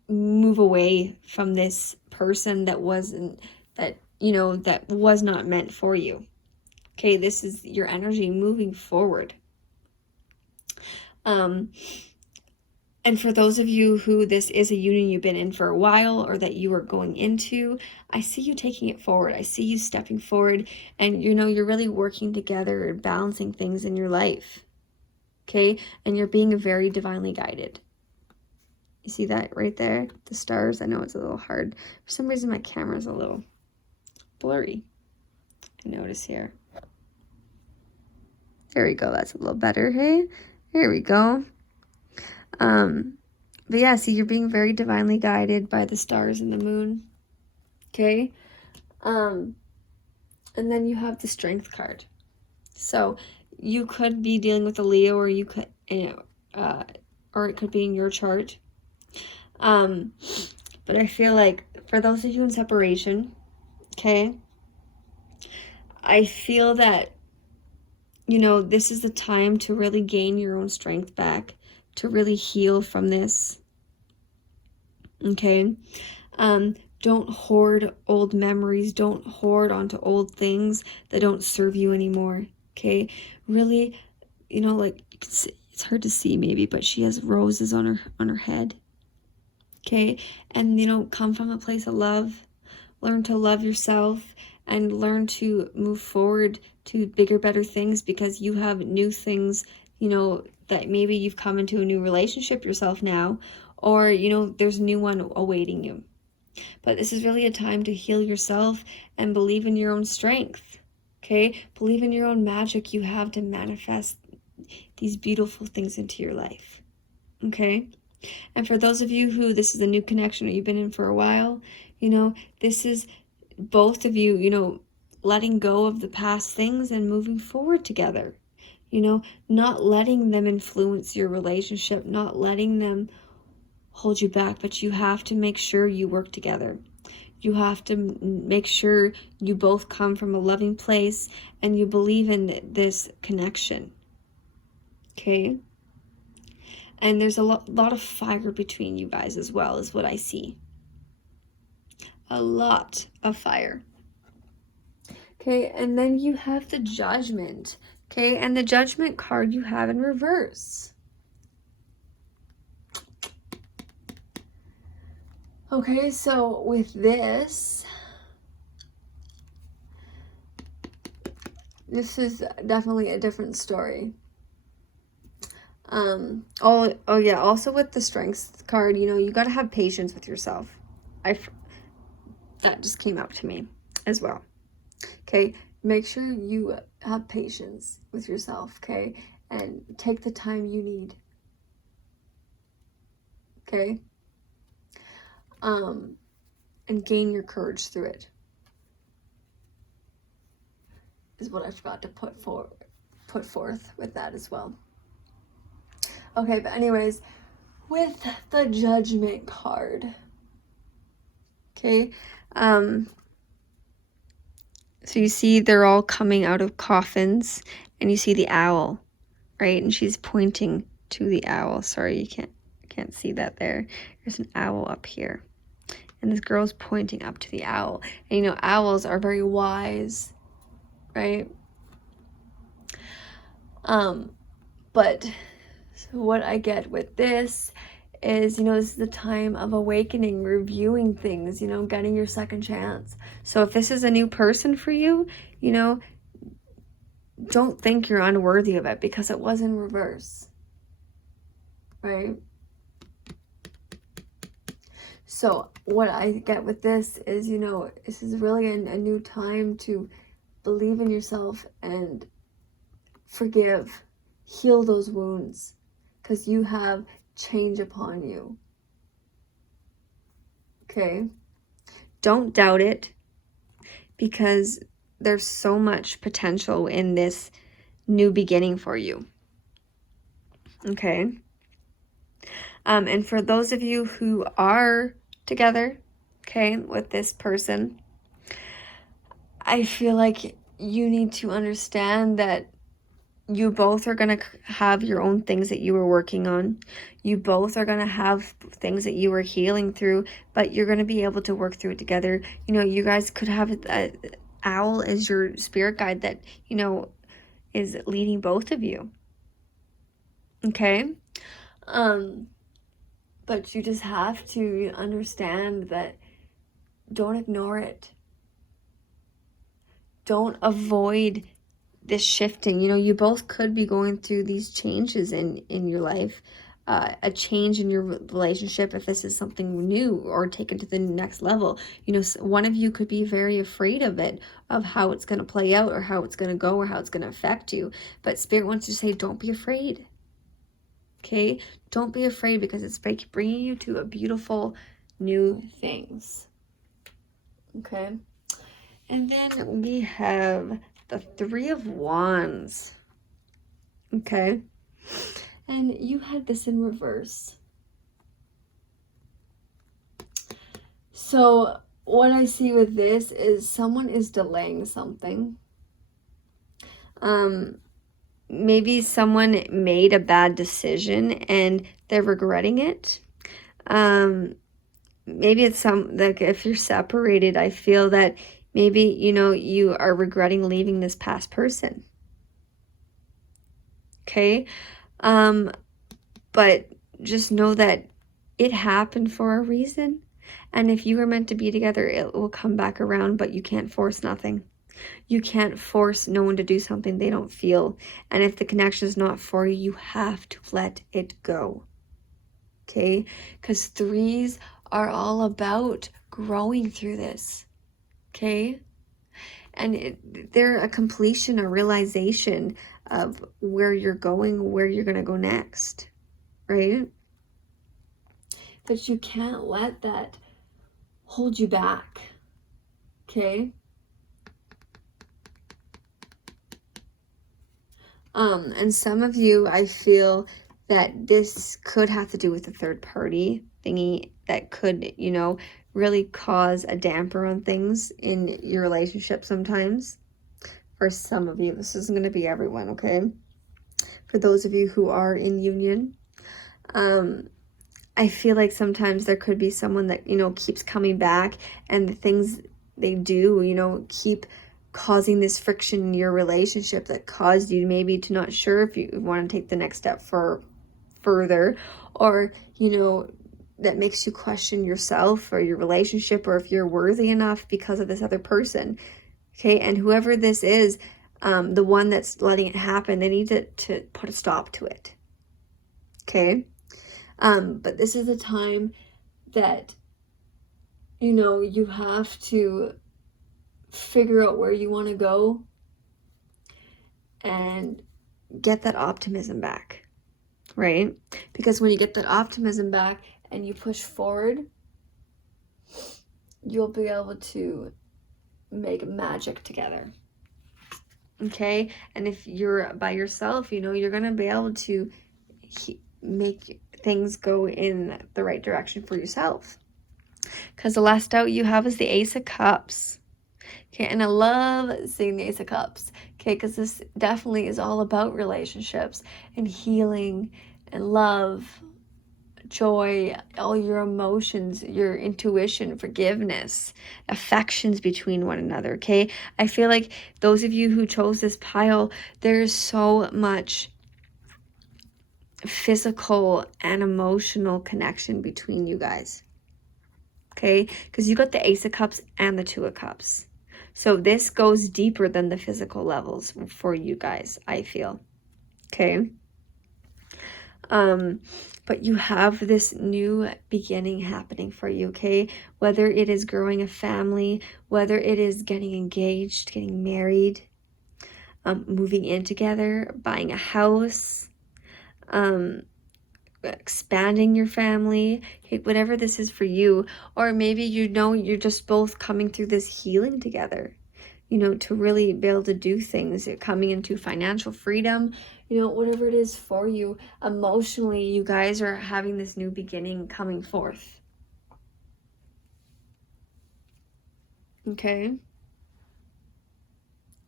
move away from this person that wasn't, that, you know, that was not meant for you. Okay, this is your energy moving forward. And for those of you who this is a union you've been in for a while, or that you are going into, I see you taking it forward. I see you stepping forward, and, you know, you're really working together and balancing things in your life. Okay, and you're being very divinely guided. You see that right there? The stars. I know it's a little hard. For some reason, my camera's a little blurry. I notice here. There we go. That's a little better. Hey, there we go. But yeah, see, you're being very divinely guided by the stars and the moon. Okay. And then you have the Strength card. So you could be dealing with a Leo, or you could, or it could be in your chart. But I feel like for those of you in separation, okay, I feel that, you know, this is the time to really gain your own strength back, to really heal from this. Okay. Don't hoard old memories. Don't hoard onto old things that don't serve you anymore. Okay. Really, you know, like, it's hard to see maybe, but she has roses on her head. Okay. And, you know, come from a place of love. Learn to love yourself, and learn to move forward to bigger, better things, because you have new things, you know, that maybe you've come into a new relationship yourself now, or, you know, there's a new one awaiting you. But this is really a time to heal yourself and believe in your own strength. Okay? Believe in your own magic you have to manifest these beautiful things into your life. Okay? And for those of you who this is a new connection, or you've been in for a while, you know, this is both of you, you know, letting go of the past things and moving forward together. You know, not letting them influence your relationship, not letting them hold you back, but you have to make sure you work together. You have to make sure you both come from a loving place and you believe in this connection. Okay? And there's a lot of fire between you guys as well, is what I see. A lot of fire. Okay, and then you have the Judgment. Okay, and the Judgment card you have in reverse. Okay, so with this is definitely a different story. Oh yeah, also with the Strength card, you know, you got to have patience with yourself. That just came out to me as well. Okay, make sure you have patience with yourself, okay, and take the time you need. Okay, and gain your courage through it, is what I forgot to put forth with that as well. Okay, but anyways, with the Judgment card, okay, so you see they're all coming out of coffins, and you see the owl, right, and she's pointing to the owl. Sorry, you can't see that there. There's an owl up here. And this girl's pointing up to the owl. And you know, owls are very wise, right? But what I get with this is, you know, this is the time of awakening, reviewing things, you know, getting your second chance. So if this is a new person for you, you know, don't think you're unworthy of it because it was in reverse, right? So what I get with this is, you know, this is really a new time to believe in yourself and forgive, heal those wounds, because you have change upon you. Okay? Don't doubt it, because there's so much potential in this new beginning for you. Okay? And for those of you who are together, okay, with this person, I feel like you need to understand that you both are going to have your own things that you were working on. You both are going to have things that you were healing through, but you're going to be able to work through it together. You know, you guys could have an owl as your spirit guide that, you know, is leading both of you. Okay? But you just have to understand that don't ignore it. Don't avoid this shifting. You know, you both could be going through these changes in your life, a change in your relationship if this is something new or taken to the next level. You know, one of you could be very afraid of it, of how it's going to play out or how it's going to go or how it's going to affect you. But Spirit wants to say, don't be afraid. Okay? Don't be afraid, because it's bringing you to a beautiful new things. Okay? And then we have the Three of Wands. Okay? And you had this in reverse. So what I see with this is someone is delaying something. Maybe someone made a bad decision and they're regretting it. Maybe it's like if you're separated, I feel that maybe, you know, you are regretting leaving this past person. Okay? But just know that it happened for a reason. And if you were meant to be together, it will come back around, but you can't force nothing. You can't force no one to do something they don't feel. And if the connection is not for you, you have to let it go. Okay? Because threes are all about growing through this. Okay? And they're a completion, a realization of where you're going, where you're going to go next. Right? But you can't let that hold you back. Okay? And some of you, I feel that this could have to do with a third party thingy that could, you know, really cause a damper on things in your relationship sometimes. For some of you, this isn't going to be everyone, okay? For those of you who are in union, I feel like sometimes there could be someone that, you know, keeps coming back, and the things they do, you know, keep causing this friction in your relationship that caused you maybe to not sure if you want to take the next step further, or, you know, that makes you question yourself or your relationship, or if you're worthy enough because of this other person. Okay? And whoever this is, the one that's letting it happen, they need to put a stop to it. Okay? But this is a time that, you know, you have to figure out where you want to go and get that optimism back, right? Because when you get that optimism back and you push forward, you'll be able to make magic together. Okay? And if you're by yourself, you know, you're going to be able to make things go in the right direction for yourself. Because the last out you have is the Ace of Cups. Okay, and I love seeing the Ace of Cups. Okay, because this definitely is all about relationships and healing and love, joy, all your emotions, your intuition, forgiveness, affections between one another, okay? I feel like those of you who chose this pile, there's so much physical and emotional connection between you guys, okay? Because you got the Ace of Cups and the Two of Cups. So this goes deeper than the physical levels for you guys, I feel, okay? But you have this new beginning happening for you, okay? Whether it is growing a family, whether it is getting engaged, getting married, moving in together, buying a house, expanding your family, okay, whatever this is for you. Or maybe, you know, you're just both coming through this healing together, you know, to really be able to do things. You're coming into financial freedom, you know, whatever it is for you. Emotionally, you guys are having this new beginning coming forth. Okay?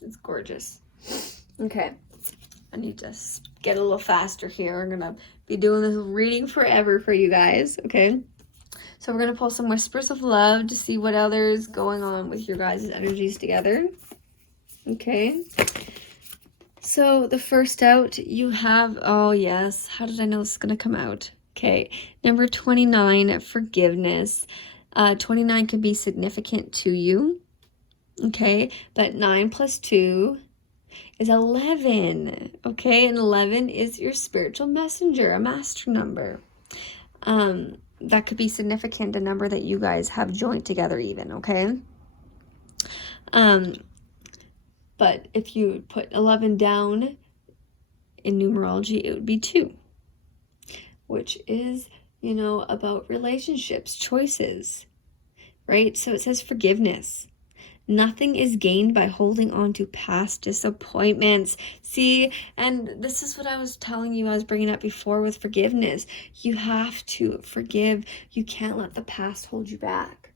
It's gorgeous. Okay. I need to get a little faster here. I'm going to be doing this reading forever for you guys. Okay? So we're going to pull some whispers of love to see what others going on with your guys' energies together. Okay? So the first out you have, oh yes, how did I know this is going to come out? Okay, number 29, forgiveness. 29 can be significant to you, okay, but 9 plus 2 is 11, okay, and 11 is your spiritual messenger, a master number. That could be significant, a number that you guys have joined together even, okay? But if you put 11 down in numerology, it would be 2, which is, you know, about relationships, choices, right? So it says forgiveness. Nothing is gained by holding on to past disappointments. See, and this is what I was telling you, I was bringing up before with forgiveness. You have to forgive. You can't let the past hold you back.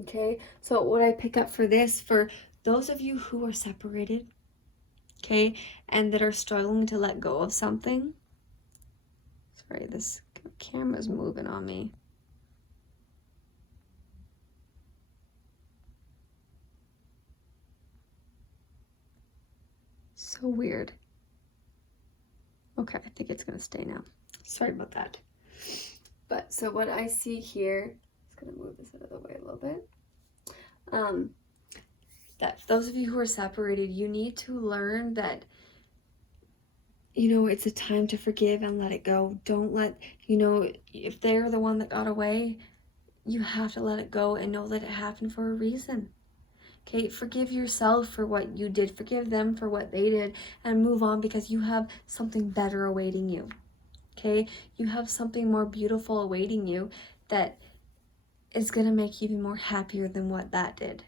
Okay, so what I pick up for this, for those of you who are separated, okay, and that are struggling to let go of something. Sorry, this camera's moving on me. So weird. Okay, I think it's going to stay now. Sorry about that. But so what I see here, I'm going to move this out of the way a little bit. That those of you who are separated, you need to learn that, you know, it's a time to forgive and let it go. Don't let, you know, if they're the one that got away, you have to let it go and know that it happened for a reason. Okay, forgive yourself for what you did. Forgive them for what they did and move on, because you have something better awaiting you. Okay, you have something more beautiful awaiting you that is going to make you even more happier than what that did.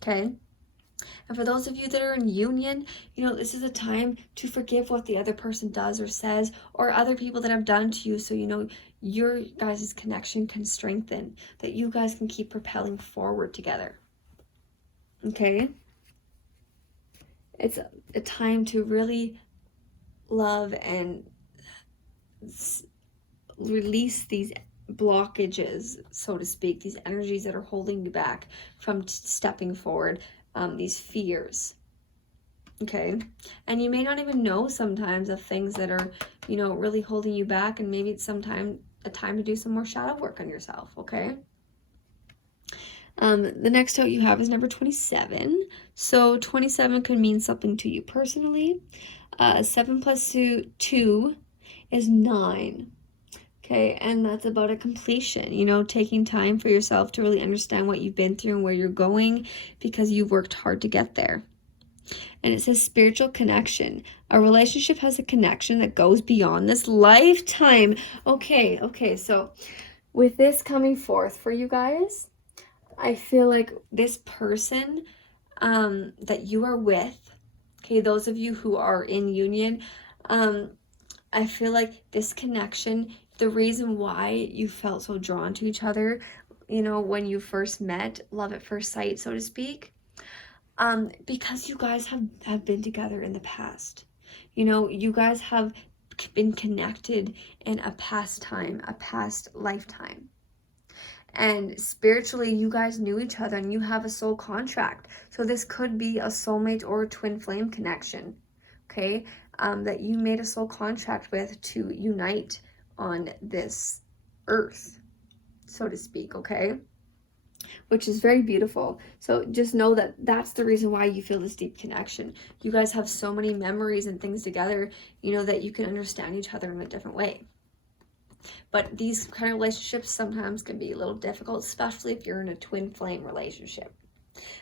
Okay, and for those of you that are in union, you know, this is a time to forgive what the other person does or says, or other people that have done to you, so you know your guys' connection can strengthen, that you guys can keep propelling forward together. Okay, it's a time to really love and release these blockages, so to speak, these energies that are holding you back from stepping forward, these fears. Okay, and you may not even know sometimes of things that are, you know, really holding you back, and maybe it's a time to do some more shadow work on yourself. Okay. The next note you have is number 27. So 27 could mean something to you personally. 7 plus 2 is 9. Okay, and that's about a completion, you know, taking time for yourself to really understand what you've been through and where you're going, because you've worked hard to get there. And it says spiritual connection. A relationship has a connection that goes beyond this lifetime. Okay, so with this coming forth for you guys, I feel like this person that you are with, okay, those of you who are in union, I feel like this connection, the reason why you felt so drawn to each other, you know, when you first met, love at first sight, so to speak, because you guys have been together in the past. You know, you guys have been connected in a past time, a past lifetime. And spiritually, you guys knew each other and you have a soul contract. So this could be a soulmate or a twin flame connection, okay? That you made a soul contract with to unite on this earth, so to speak, okay? Which is very beautiful. So just know that that's the reason why you feel this deep connection. You guys have so many memories and things together, you know, that you can understand each other in a different way. But these kind of relationships sometimes can be a little difficult, especially if you're in a twin flame relationship.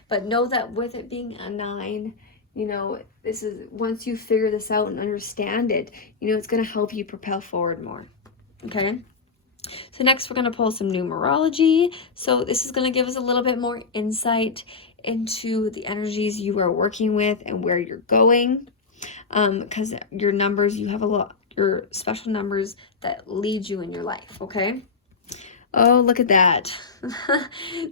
But know that with it being a 9, you know, this is, once you figure this out and understand it, you know, it's going to help you propel forward more. Okay? So next we're going to pull some numerology. So this is going to give us a little bit more insight into the energies you are working with and where you're going. Because your numbers, you have a lot, your special numbers that lead you in your life, okay? Oh, look at that.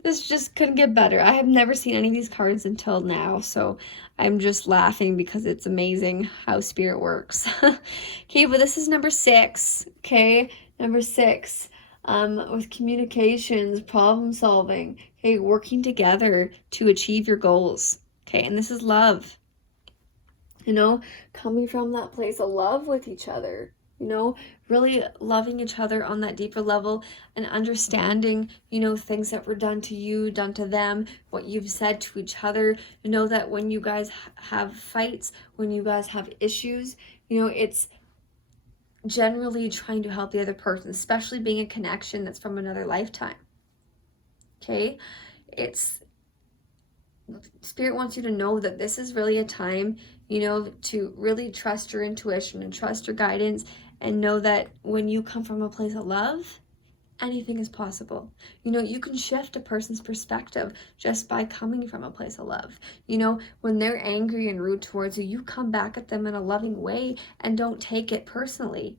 This just couldn't get better. I have never seen any of these cards until now, so I'm just laughing because it's amazing how spirit works. Okay, but this is number 6, okay? Number 6, with communications, problem solving, okay, working together to achieve your goals, okay? And this is love. You know, coming from that place of love with each other, you know, really loving each other on that deeper level and understanding, you know, things that were done to you, done to them, what you've said to each other. You know that when you guys have fights, when you guys have issues, you know, it's generally trying to help the other person, especially being a connection that's from another lifetime. Okay? It's Spirit wants you to know that this is really a time, you know, to really trust your intuition and trust your guidance and know that when you come from a place of love, anything is possible. You know, you can shift a person's perspective just by coming from a place of love. You know, when they're angry and rude towards you, you come back at them in a loving way and don't take it personally.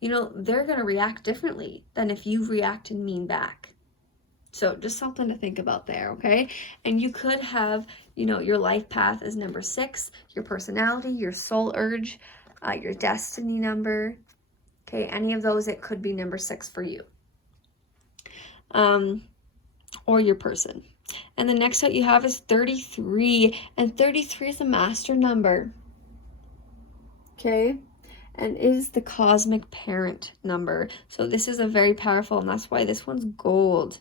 You know, they're going to react differently than if you react and mean back. So just something to think about there, okay? And you could have, you know, your life path is number 6, your personality, your soul urge, your destiny number, okay? Any of those, it could be number 6 for you. Or your person. And the next out you have is 33, and 33 is a master number, okay? And is the cosmic parent number. So this is a very powerful, and that's why this one's gold.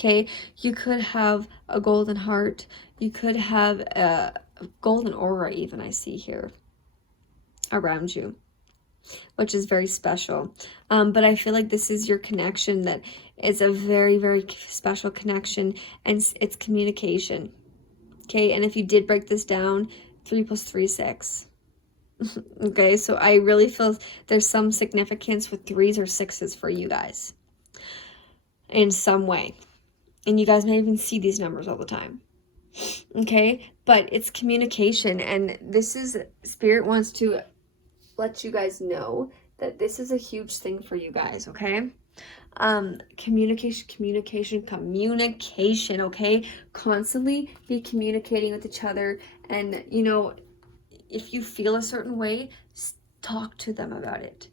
Okay, you could have a golden heart. You could have a golden aura even, I see here, around you, which is very special. But I feel like this is your connection that is a very, very special connection, and it's communication. Okay, and if you did break this down, 3 + 3 is 6. Okay, so I really feel there's some significance with 3s or 6s for you guys in some way. And you guys may even see these numbers all the time. Okay, but it's communication, and this is, Spirit wants to let you guys know that this is a huge thing for you guys, okay? Communication, okay? Constantly be communicating with each other, and, you know, if you feel a certain way, talk to them about it.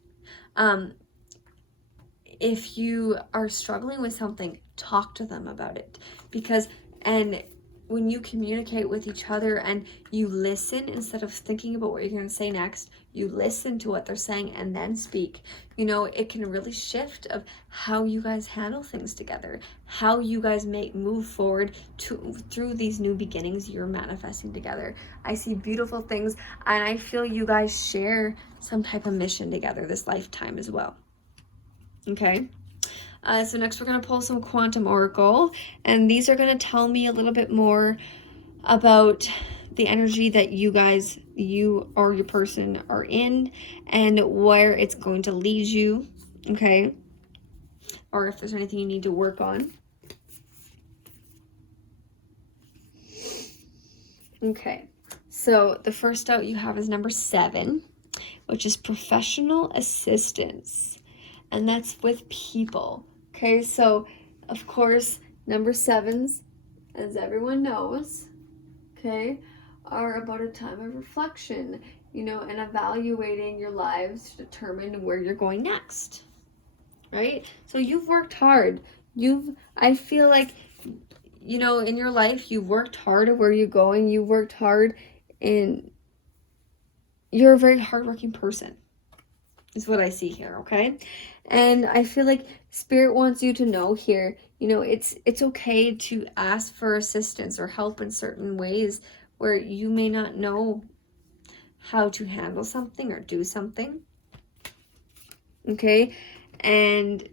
If you are struggling with something, talk to them about it. Because, and when you communicate with each other and you listen instead of thinking about what you're going to say next, you listen to what they're saying and then speak. You know, it can really shift of how you guys handle things together, how you guys move forward through these new beginnings you're manifesting together. I see beautiful things, and I feel you guys share some type of mission together this lifetime as well. Okay, so next we're going to pull some Quantum Oracle, and these are going to tell me a little bit more about the energy that you or your person are in, and where it's going to lead you, okay, or if there's anything you need to work on. Okay, so the first out you have is number 7, which is professional assistance. And that's with people. Okay, so of course, number 7s, as everyone knows, okay, are about a time of reflection. you know, and evaluating your lives to determine where you're going next, right? So you've worked hard. I feel like, you know, in your life, you've worked hard at where you're going. You worked hard, and you're a very hardworking person, is what I see here, okay? And I feel like Spirit wants you to know here, you know, it's okay to ask for assistance or help in certain ways where you may not know how to handle something or do something, okay? And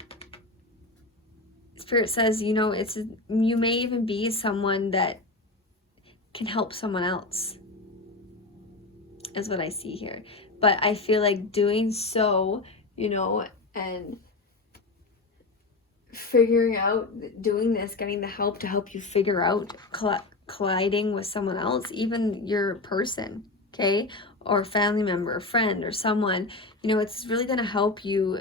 Spirit says, you know, you may even be someone that can help someone else, is what I see here. But I feel like doing so, you know, and figuring out, doing this, getting the help to help you figure out colliding with someone else, even your person, okay, or family member, or friend, or someone, you know, it's really going to help you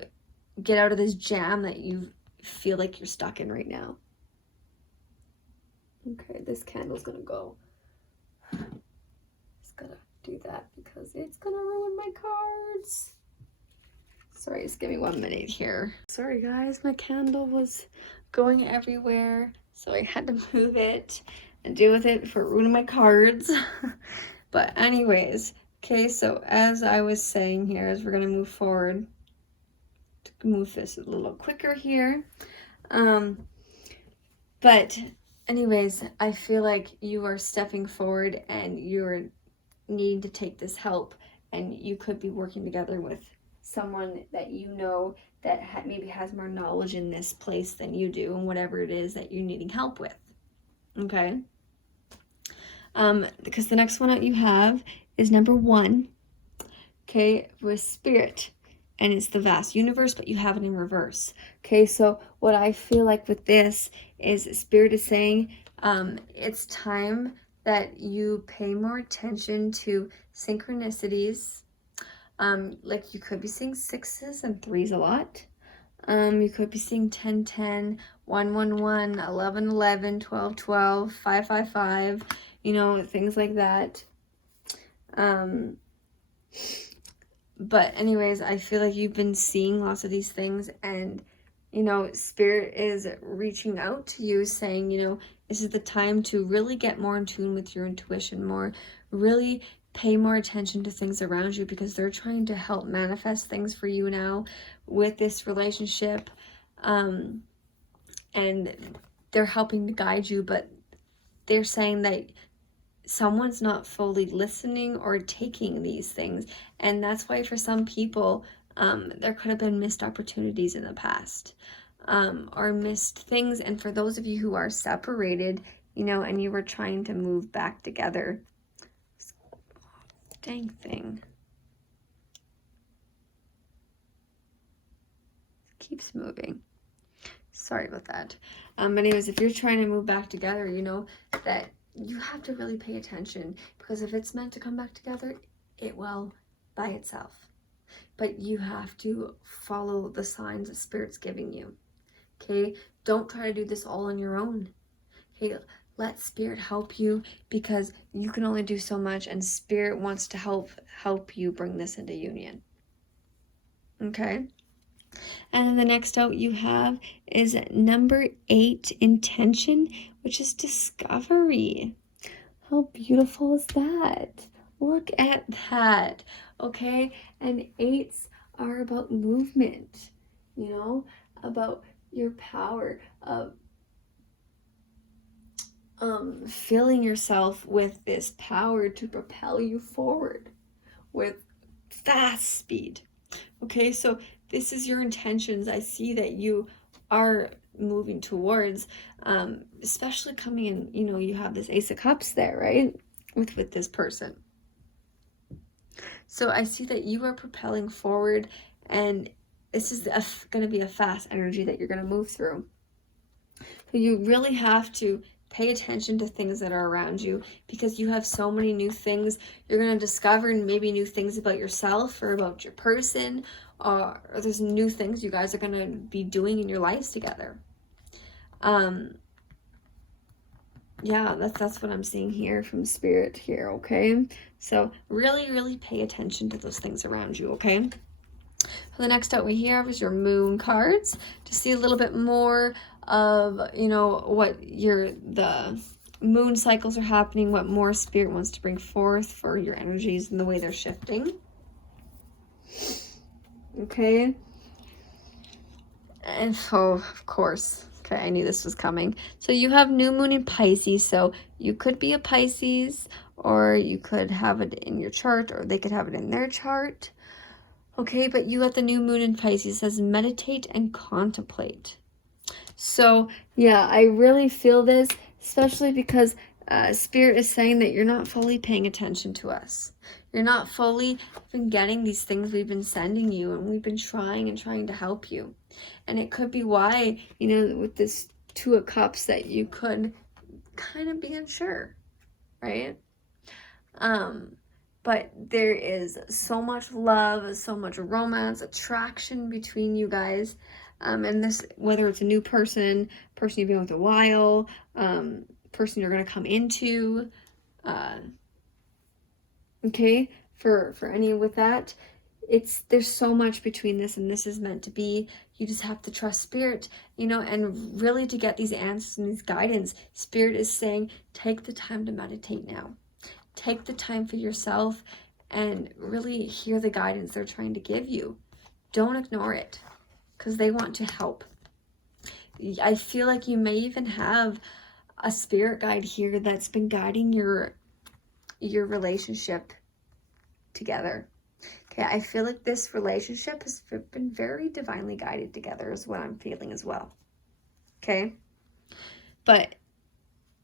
get out of this jam that you feel like you're stuck in right now. Okay, this candle's gonna go. Just gotta do that because it's gonna ruin my cards. Sorry, just give me 1 minute here. Sorry guys, my candle was going everywhere, so I had to move it and deal with it before ruining my cards. But anyways, okay, so as I was saying here, as we're gonna move forward, to move this a little quicker here. But anyways, I feel like you are stepping forward and you're needing to take this help, and you could be working together with someone that you know that maybe has more knowledge in this place than you do, and whatever it is that you're needing help with, okay? Because the next one that you have is number 1, okay, with Spirit, and it's the vast universe, but you have it in reverse, okay? So what I feel like with this is Spirit is saying it's time that you pay more attention to synchronicities. Like you could be seeing 6s and 3s a lot. You could be seeing 10, 10, 1, 1, 1, 11, 11, 12, 12, 5, 5, 5, you know, things like that. But anyways, I feel like you've been seeing lots of these things, and, you know, Spirit is reaching out to you saying, you know, this is the time to really get more in tune with your intuition more, really pay more attention to things around you, because they're trying to help manifest things for you now with this relationship. And they're helping to guide you, but they're saying that someone's not fully listening or taking these things. And that's why for some people, there could have been missed opportunities in the past, or missed things. And for those of you who are separated, you know, and you were trying to move back together, dang thing. It keeps moving. Sorry about that. But anyways, if you're trying to move back together, you know that you have to really pay attention, because if it's meant to come back together, it will by itself. But you have to follow the signs that Spirit's giving you, okay? Don't try to do this all on your own, okay? Let Spirit help you, because you can only do so much, and Spirit wants to help you bring this into union, okay? And then the next out you have is number 8, intention, which is discovery. How beautiful is that? Look at that, okay? And 8s are about movement, you know, about your power of filling yourself with this power to propel you forward with fast speed. Okay, so this is your intentions. I see that you are moving towards, especially coming in, you know, you have this Ace of Cups there, right? With this person. So I see that you are propelling forward, and this is going to be a fast energy that you're going to move through. So you really have to pay attention to things that are around you, because you have so many new things you're going to discover, and maybe new things about yourself or about your person, or there's new things you guys are going to be doing in your lives together. Yeah, that's what I'm seeing here from Spirit here, okay? So really, really pay attention to those things around you, okay? So the next out we have is your moon cards to see a little bit more of, you know, what the moon cycles are happening, what more Spirit wants to bring forth for your energies and the way they're shifting. Okay. And so, of course, okay, I knew this was coming. So you have new moon in Pisces, so you could be a Pisces, or you could have it in your chart, or they could have it in their chart. Okay, but you got the new moon in Pisces. It says meditate and contemplate. So, yeah, I really feel this, especially because Spirit is saying that you're not fully paying attention to us. You're not fully been getting these things we've been sending you, and we've been trying and trying to help you. And it could be why, you know, with this Two of Cups, that you could kind of be unsure, right? But there is so much love, so much romance, attraction between you guys. And this, whether it's a new person you've been with a while, person you're going to come into, okay, for any with that, there's so much between this, and this is meant to be. You just have to trust Spirit, you know, and really to get these answers and these guidance, Spirit is saying, take the time to meditate now. Take the time for yourself and really hear the guidance they're trying to give you. Don't ignore it, because they want to help. I feel like you may even have a spirit guide here that's been guiding your relationship together. Okay, I feel like this relationship has been very divinely guided together is what I'm feeling as well. Okay? But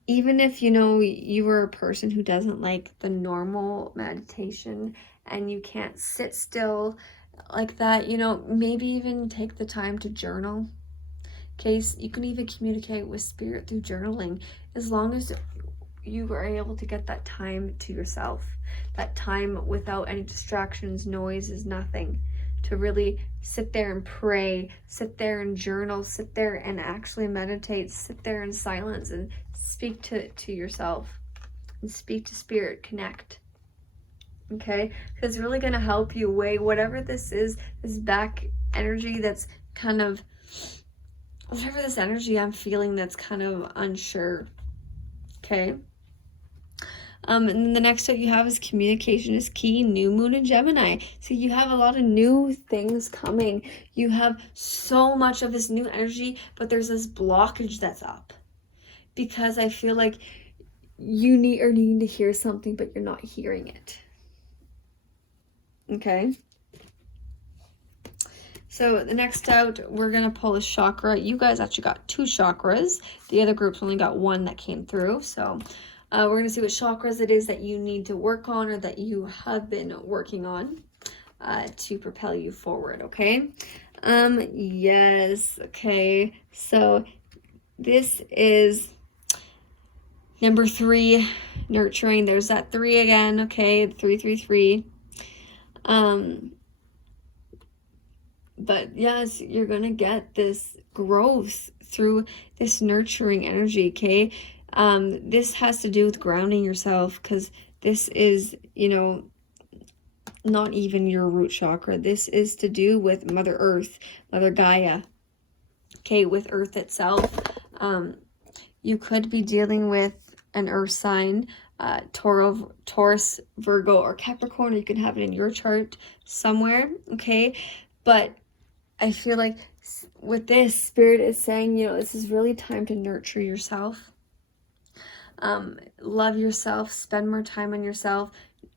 even if, you know, you were a person who doesn't like the normal meditation and you can't sit still like that, you know, maybe even take the time to journal. Okay, so you can even communicate with Spirit through journaling, as long as you are able to get that time to yourself, that time without any distractions, noises, nothing, to really sit there and pray, sit there and journal, sit there and actually meditate, sit there in silence and speak to yourself and speak to Spirit, connect. Okay, because it's really going to help you weigh whatever this is, this back energy that's kind of, whatever this energy I'm feeling that's kind of unsure. Okay. And then the next step you have is communication is key, new moon in Gemini. So you have a lot of new things coming. You have so much of this new energy, but there's this blockage that's up. Because I feel like you needing to hear something, but you're not hearing it. Okay. So the next out, we're going to pull a chakra. You guys actually got 2 chakras. The other groups only got 1 that came through. So we're going to see what chakras it is that you need to work on, or that you have been working on to propel you forward, okay? Yes, okay. So this is number 3, nurturing. There's that 3 again, okay? 333. But yes, you're going to get this growth through this nurturing energy, okay? This has to do with grounding yourself, because this is, you know, not even your root chakra. This is to do with Mother Earth, Mother Gaia, okay, with Earth itself. You could be dealing with an Earth sign, Taurus, Virgo, or Capricorn. Or you could have it in your chart somewhere, okay? But I feel like with this, Spirit is saying, you know, this is really time to nurture yourself. Love yourself, spend more time on yourself,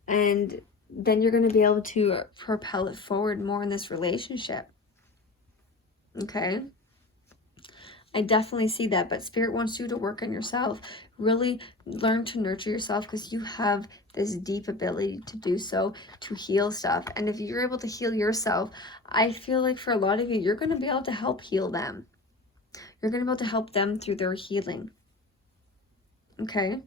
and then you're going to be able to propel it forward more in this relationship. Okay? I definitely see that, but Spirit wants you to work on yourself. Really learn to nurture yourself, because you have this deep ability to do so, to heal stuff. And if you're able to heal yourself, I feel like for a lot of you, you're going to be able to help heal them. You're going to be able to help them through their healing. Okay?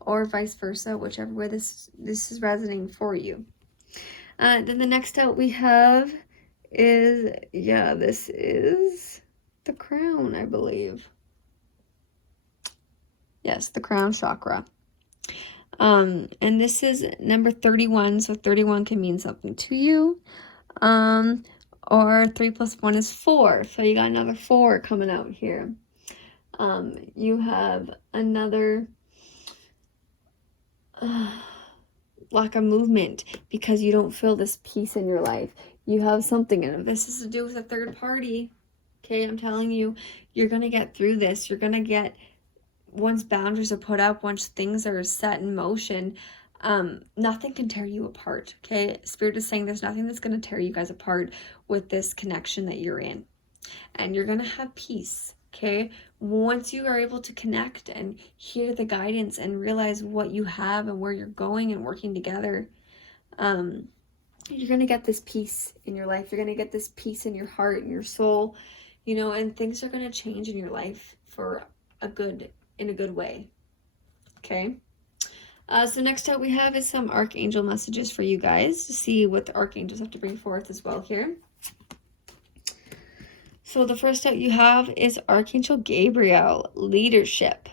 Or vice versa, whichever way this is resonating for you. Then the next out we have is, yeah, this is the Crown, I believe. Yes, the crown chakra. And this is number 31, so 31 can mean something to you. Or 3 + 1 is 4, so you got another 4 coming out here. You have another lack of movement because you don't feel this peace in your life. You have something, and if this is to do with a third party, okay, I'm telling you, you're going to get through this. You're going to get, once boundaries are put up, once things are set in motion, nothing can tear you apart, okay? Spirit is saying there's nothing that's going to tear you guys apart with this connection that you're in. And you're going to have peace, okay? Once you are able to connect and hear the guidance and realize what you have and where you're going and working together, you're going to get this peace in your life. You're going to get this peace in your heart and your soul, and things are going to change in your life for in a good way, okay? So next up we have is some archangel messages for you guys to see what the archangels have to bring forth as well here. So the first out you have is Archangel Gabriel, leadership.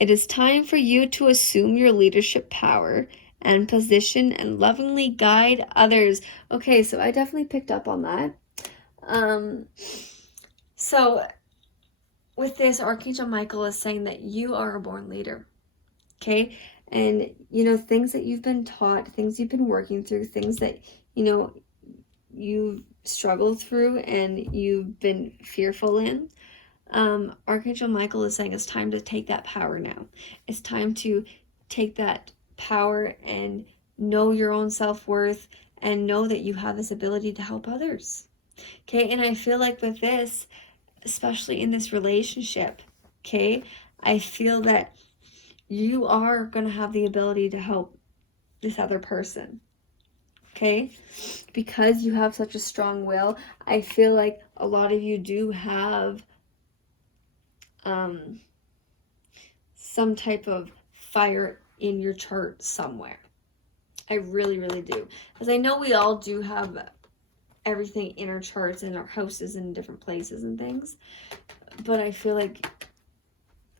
It is time for you to assume your leadership power and position and lovingly guide others. Okay, so I definitely picked up on that. So with this, Archangel Michael is saying that you are a born leader, okay? And, things that you've been taught, things you've been working through, things that, you've struggled through and you've been fearful in, Archangel Michael is saying it's time to take that power now. It's time to take that power and know your own self-worth and know that you have this ability to help others. Okay, and I feel like with this, especially in this relationship, okay, I feel that you are going to have the ability to help this other person. Okay, because you have such a strong will, I feel like a lot of you do have some type of fire in your chart somewhere. I really, really do. Because I know we all do have everything in our charts in our houses in different places and things. But I feel like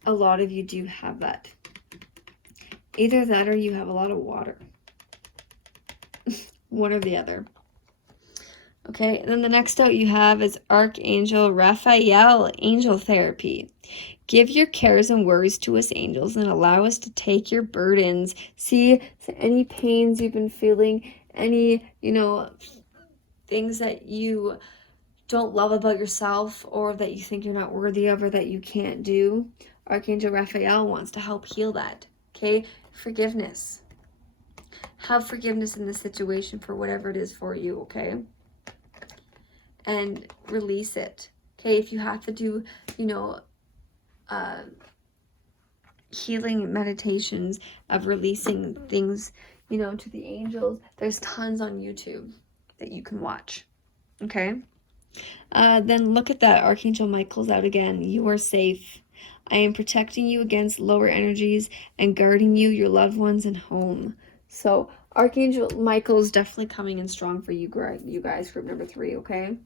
a lot of you do have that. Either that or you have a lot of water. One or the other. Okay, and then the next out you have is Archangel Raphael, angel therapy. Give your cares and worries to us angels and allow us to take your burdens. See, so any pains you've been feeling, any, things that you don't love about yourself or that you think you're not worthy of or that you can't do, Archangel Raphael wants to help heal that. Okay, forgiveness. Have forgiveness in this situation for whatever it is for you, okay? And release it. Okay, if you have to do, healing meditations of releasing things, to the angels, there's tons on YouTube that you can watch. Okay? Then look at that. Archangel Michael's out again. You are safe. I am protecting you against lower energies and guarding you, your loved ones, and home. So Archangel Michael is definitely coming in strong for you guys, group number 3, okay?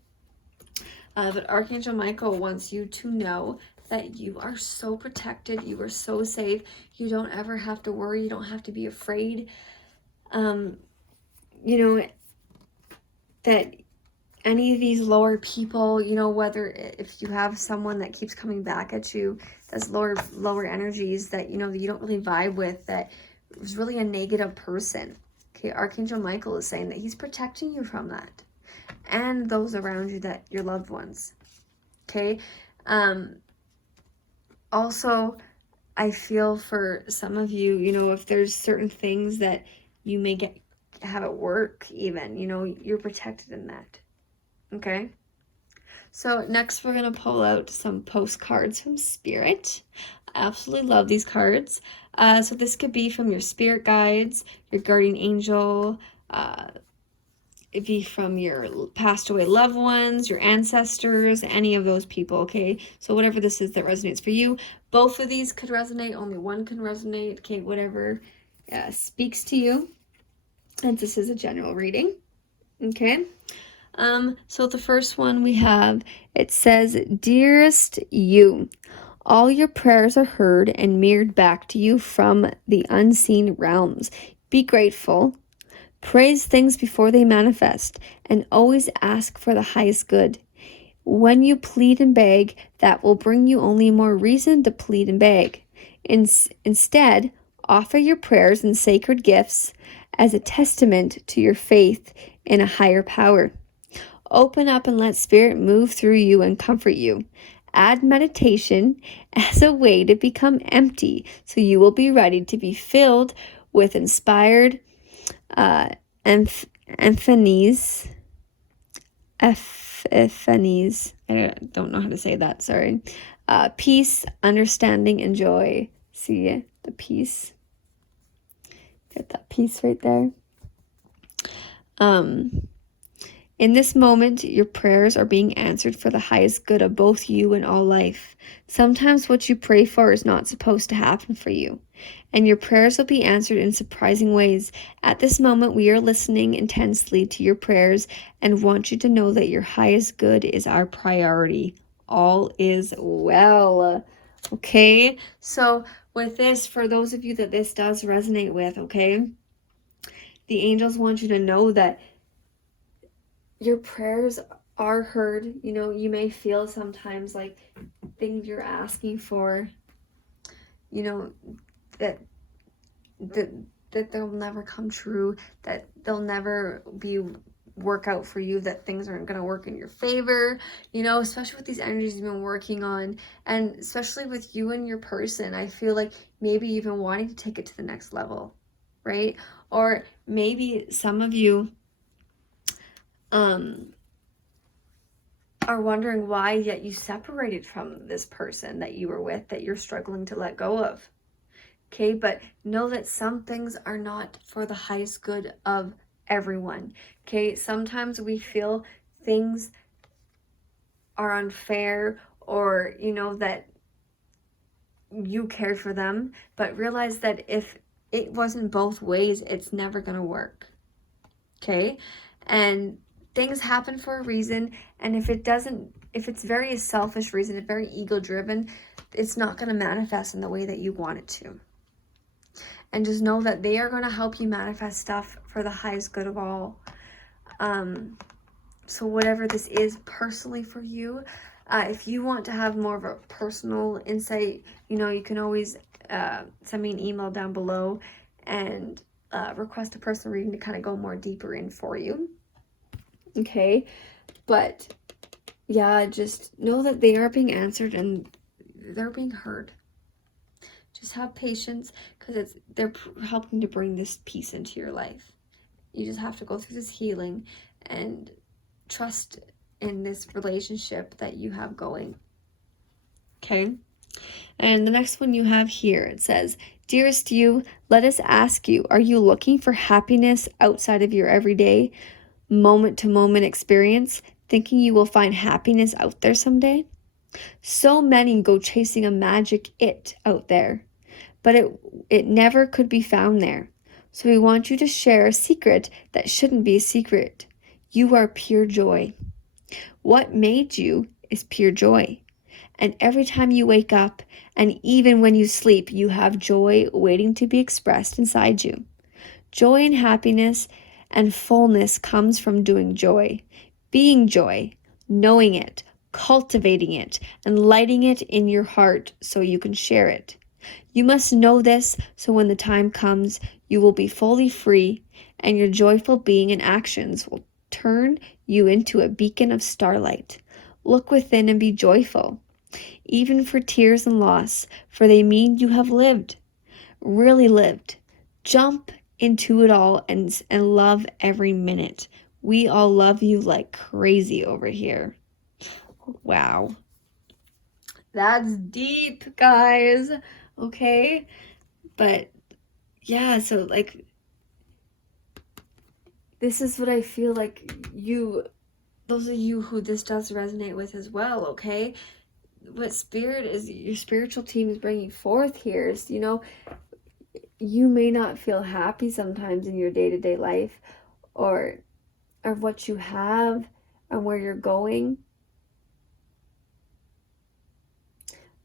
But Archangel Michael wants you to know that you are so protected. You are so safe. You don't ever have to worry. You don't have to be afraid. That any of these lower people, whether if you have someone that keeps coming back at you, that's lower energies that, you don't really vibe with, that is really a negative person. Okay, Archangel Michael is saying that he's protecting you from that. And those around you, that your loved ones. Okay. Also, I feel for some of you, if there's certain things that you may have at work even, you're protected in that. Okay. So next we're going to pull out some postcards from Spirit. I absolutely love these cards. So this could be from your spirit guides, your guardian angel, it'd be from your passed away loved ones, your ancestors, any of those people, okay? So whatever this is that resonates for you. Both of these could resonate. Only one can resonate, okay? Whatever speaks to you. And this is a general reading, okay? So the first one we have, it says, Dearest you, All your prayers are heard and mirrored back to you from the unseen realms. Be grateful. Praise things before they manifest, and always ask for the highest good. When you plead and beg, that will bring you only more reason to plead and beg. Instead, offer your prayers and sacred gifts as a testament to your faith in a higher power. Open up and let Spirit move through you and comfort you. Add meditation as a way to become empty, so you will be ready to be filled with inspired epiphanies. I don't know how to say that, sorry. Peace, understanding, and joy. See the peace? Get that peace right there. In this moment, your prayers are being answered for the highest good of both you and all life. Sometimes what you pray for is not supposed to happen for you, and your prayers will be answered in surprising ways. At this moment, we are listening intensely to your prayers and want you to know that your highest good is our priority. All is well. Okay? So with this, for those of you that this does resonate with, okay? The angels want you to know that your prayers are heard. You know, you may feel sometimes like things you're asking for, you know, that they'll never come true, that they'll never work out for you, that things aren't going to work in your favor, you know, especially with these energies you've been working on, and especially with you and your person. I feel like maybe you've been wanting to take it to the next level, right? Or maybe some of you are wondering why yet you separated from this person that you were with, that you're struggling to let go of. Okay, but know that some things are not for the highest good of everyone. Okay, sometimes we feel things are unfair, or you know that you cared for them, but realize that if it wasn't both ways, it's never gonna work. Okay, and things happen for a reason, and if it's very selfish reason, a very ego driven, it's not going to manifest in the way that you want it to. And just know that they are going to help you manifest stuff for the highest good of all. So whatever this is personally for you, if you want to have more of a personal insight, you know, you can always send me an email down below and request a personal reading to kind of go more deeper in for you. Okay, but yeah, just know that they are being answered and they're being heard. Just have patience, because they're helping to bring this peace into your life. You just have to go through this healing and trust in this relationship that you have going. Okay, and the next one you have here, it says, "Dearest you, let us ask you, are you looking for happiness outside of your everyday moment-to-moment experience, thinking you will find happiness out there someday? So many go chasing a magic it out there, but it never could be found there. So we want you to share a secret that shouldn't be a secret. You are pure joy. What made you is pure joy. And every time you wake up, and even when you sleep, you have joy waiting to be expressed inside you. Joy and happiness and fullness comes from doing joy, being joy, knowing it, cultivating it, and lighting it in your heart so you can share it. You must know this, so when the time comes, you will be fully free, and your joyful being and actions will turn you into a beacon of starlight. Look within and be joyful, even for tears and loss, for they mean you have lived, really lived. Jump into it all and love every minute. We all love you like crazy over here." Wow. That's deep, guys. Okay? But yeah, so like this is what I feel like those of you who this does resonate with as well, okay? What spirit is your spiritual team is bringing forth here is, you know, you may not feel happy sometimes in your day-to-day life, or what you have and where you're going.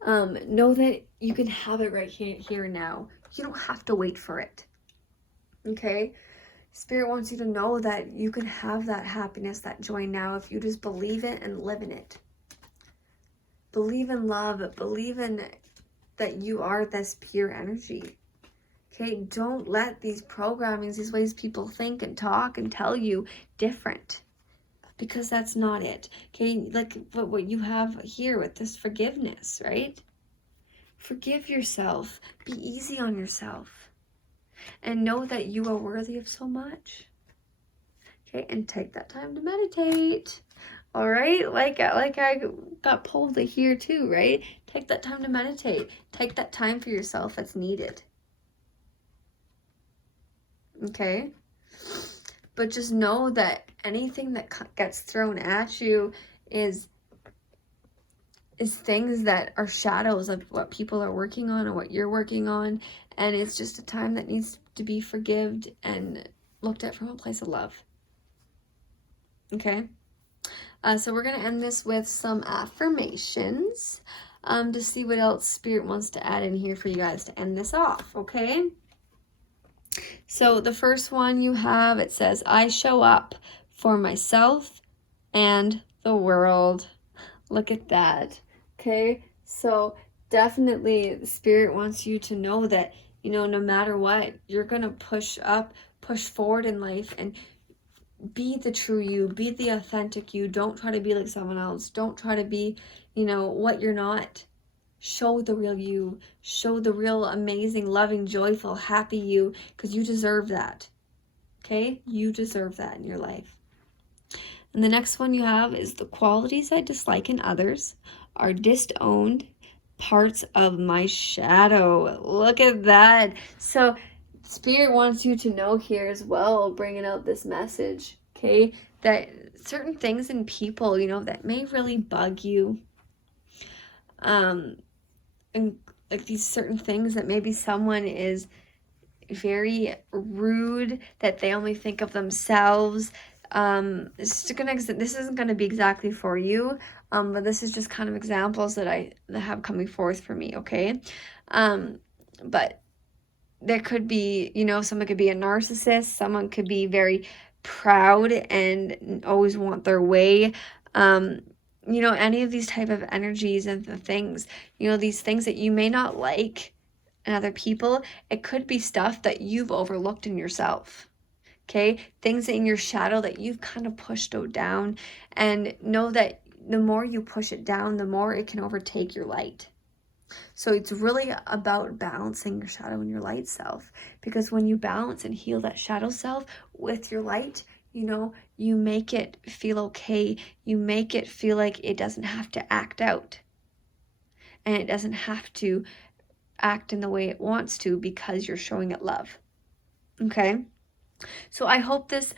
Know that you can have it right here now. You don't have to wait for it. Okay? Spirit wants you to know that you can have that happiness, that joy now if you just believe it and live in it. Believe in love. Believe in that you are this pure energy. Okay? Don't let these programmings, these ways people think and talk and tell you different. Because that's not it. Okay? Like what you have here with this forgiveness, right? Forgive yourself. Be easy on yourself. And know that you are worthy of so much. Okay, and take that time to meditate. All right, like I got pulled to here too, right? Take that time to meditate. Take that time for yourself that's needed. Okay? But just know that anything that gets thrown at you is things that are shadows of what people are working on or what you're working on. And it's just a time that needs to be forgived and looked at from a place of love. Okay? So we're going to end this with some affirmations to see what else Spirit wants to add in here for you guys to end this off. Okay? So the first one you have, it says, I show up for myself and the world. Look at that. Okay, so definitely the Spirit wants you to know that, you know, no matter what, you're going to push forward in life and be the true you, be the authentic you. Don't try to be like someone else. Don't try to be, you know, what you're not. Show the real you. Show the real amazing, loving, joyful, happy you, because you deserve that. Okay, you deserve that in your life. And the next one you have is the qualities I dislike in others are disowned parts of my shadow. Look at that. So Spirit wants you to know here as well, bringing out this message, okay, that certain things in people, you know, that may really bug you. And like these certain things that maybe someone is very rude, that they only think of themselves. This isn't gonna be exactly for you, but this is just kind of examples that have coming forth for me, okay? But there could be, you know, someone could be a narcissist, someone could be very proud and always want their way. You know, any of these type of energies and the things, you know, these things that you may not like in other people, it could be stuff that you've overlooked in yourself. Okay, things in your shadow that you've kind of pushed down, and know that the more you push it down, the more it can overtake your light. So it's really about balancing your shadow and your light self, because when you balance and heal that shadow self with your light, you know, you make it feel okay. You make it feel like it doesn't have to act out, and it doesn't have to act in the way it wants to because you're showing it love. Okay? So I hope this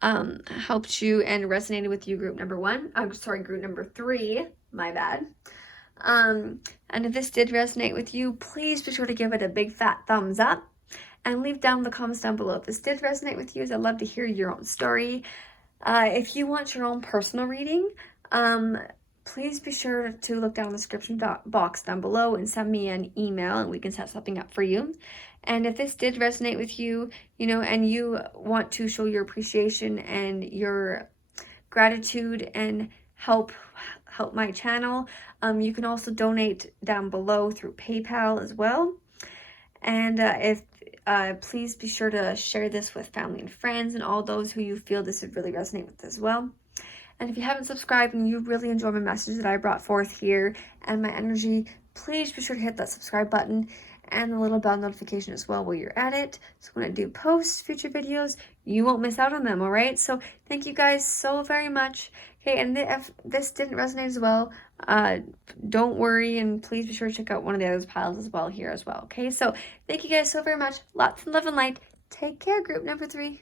helped you and resonated with you, group number 3, my bad. And if this did resonate with you, please be sure to give it a big fat thumbs up and leave down the comments down below if this did resonate with you, as I'd love to hear your own story. If you want your own personal reading, please be sure to look down the description box down below and send me an email and we can set something up for you. And if this did resonate with you, you know, and you want to show your appreciation and your gratitude and help my channel, you can also donate down below through PayPal as well. And please be sure to share this with family and friends and all those who you feel this would really resonate with as well. And if you haven't subscribed and you really enjoy my message that I brought forth here and my energy, please be sure to hit that subscribe button and the little bell notification as well while you're at it. So when I do post future videos, you won't miss out on them, all right? So thank you guys so very much. Okay, and if this didn't resonate as well, don't worry, and please be sure to check out one of the other piles as well here as well, okay? So thank you guys so very much. Lots of love and light. Take care, group number 3.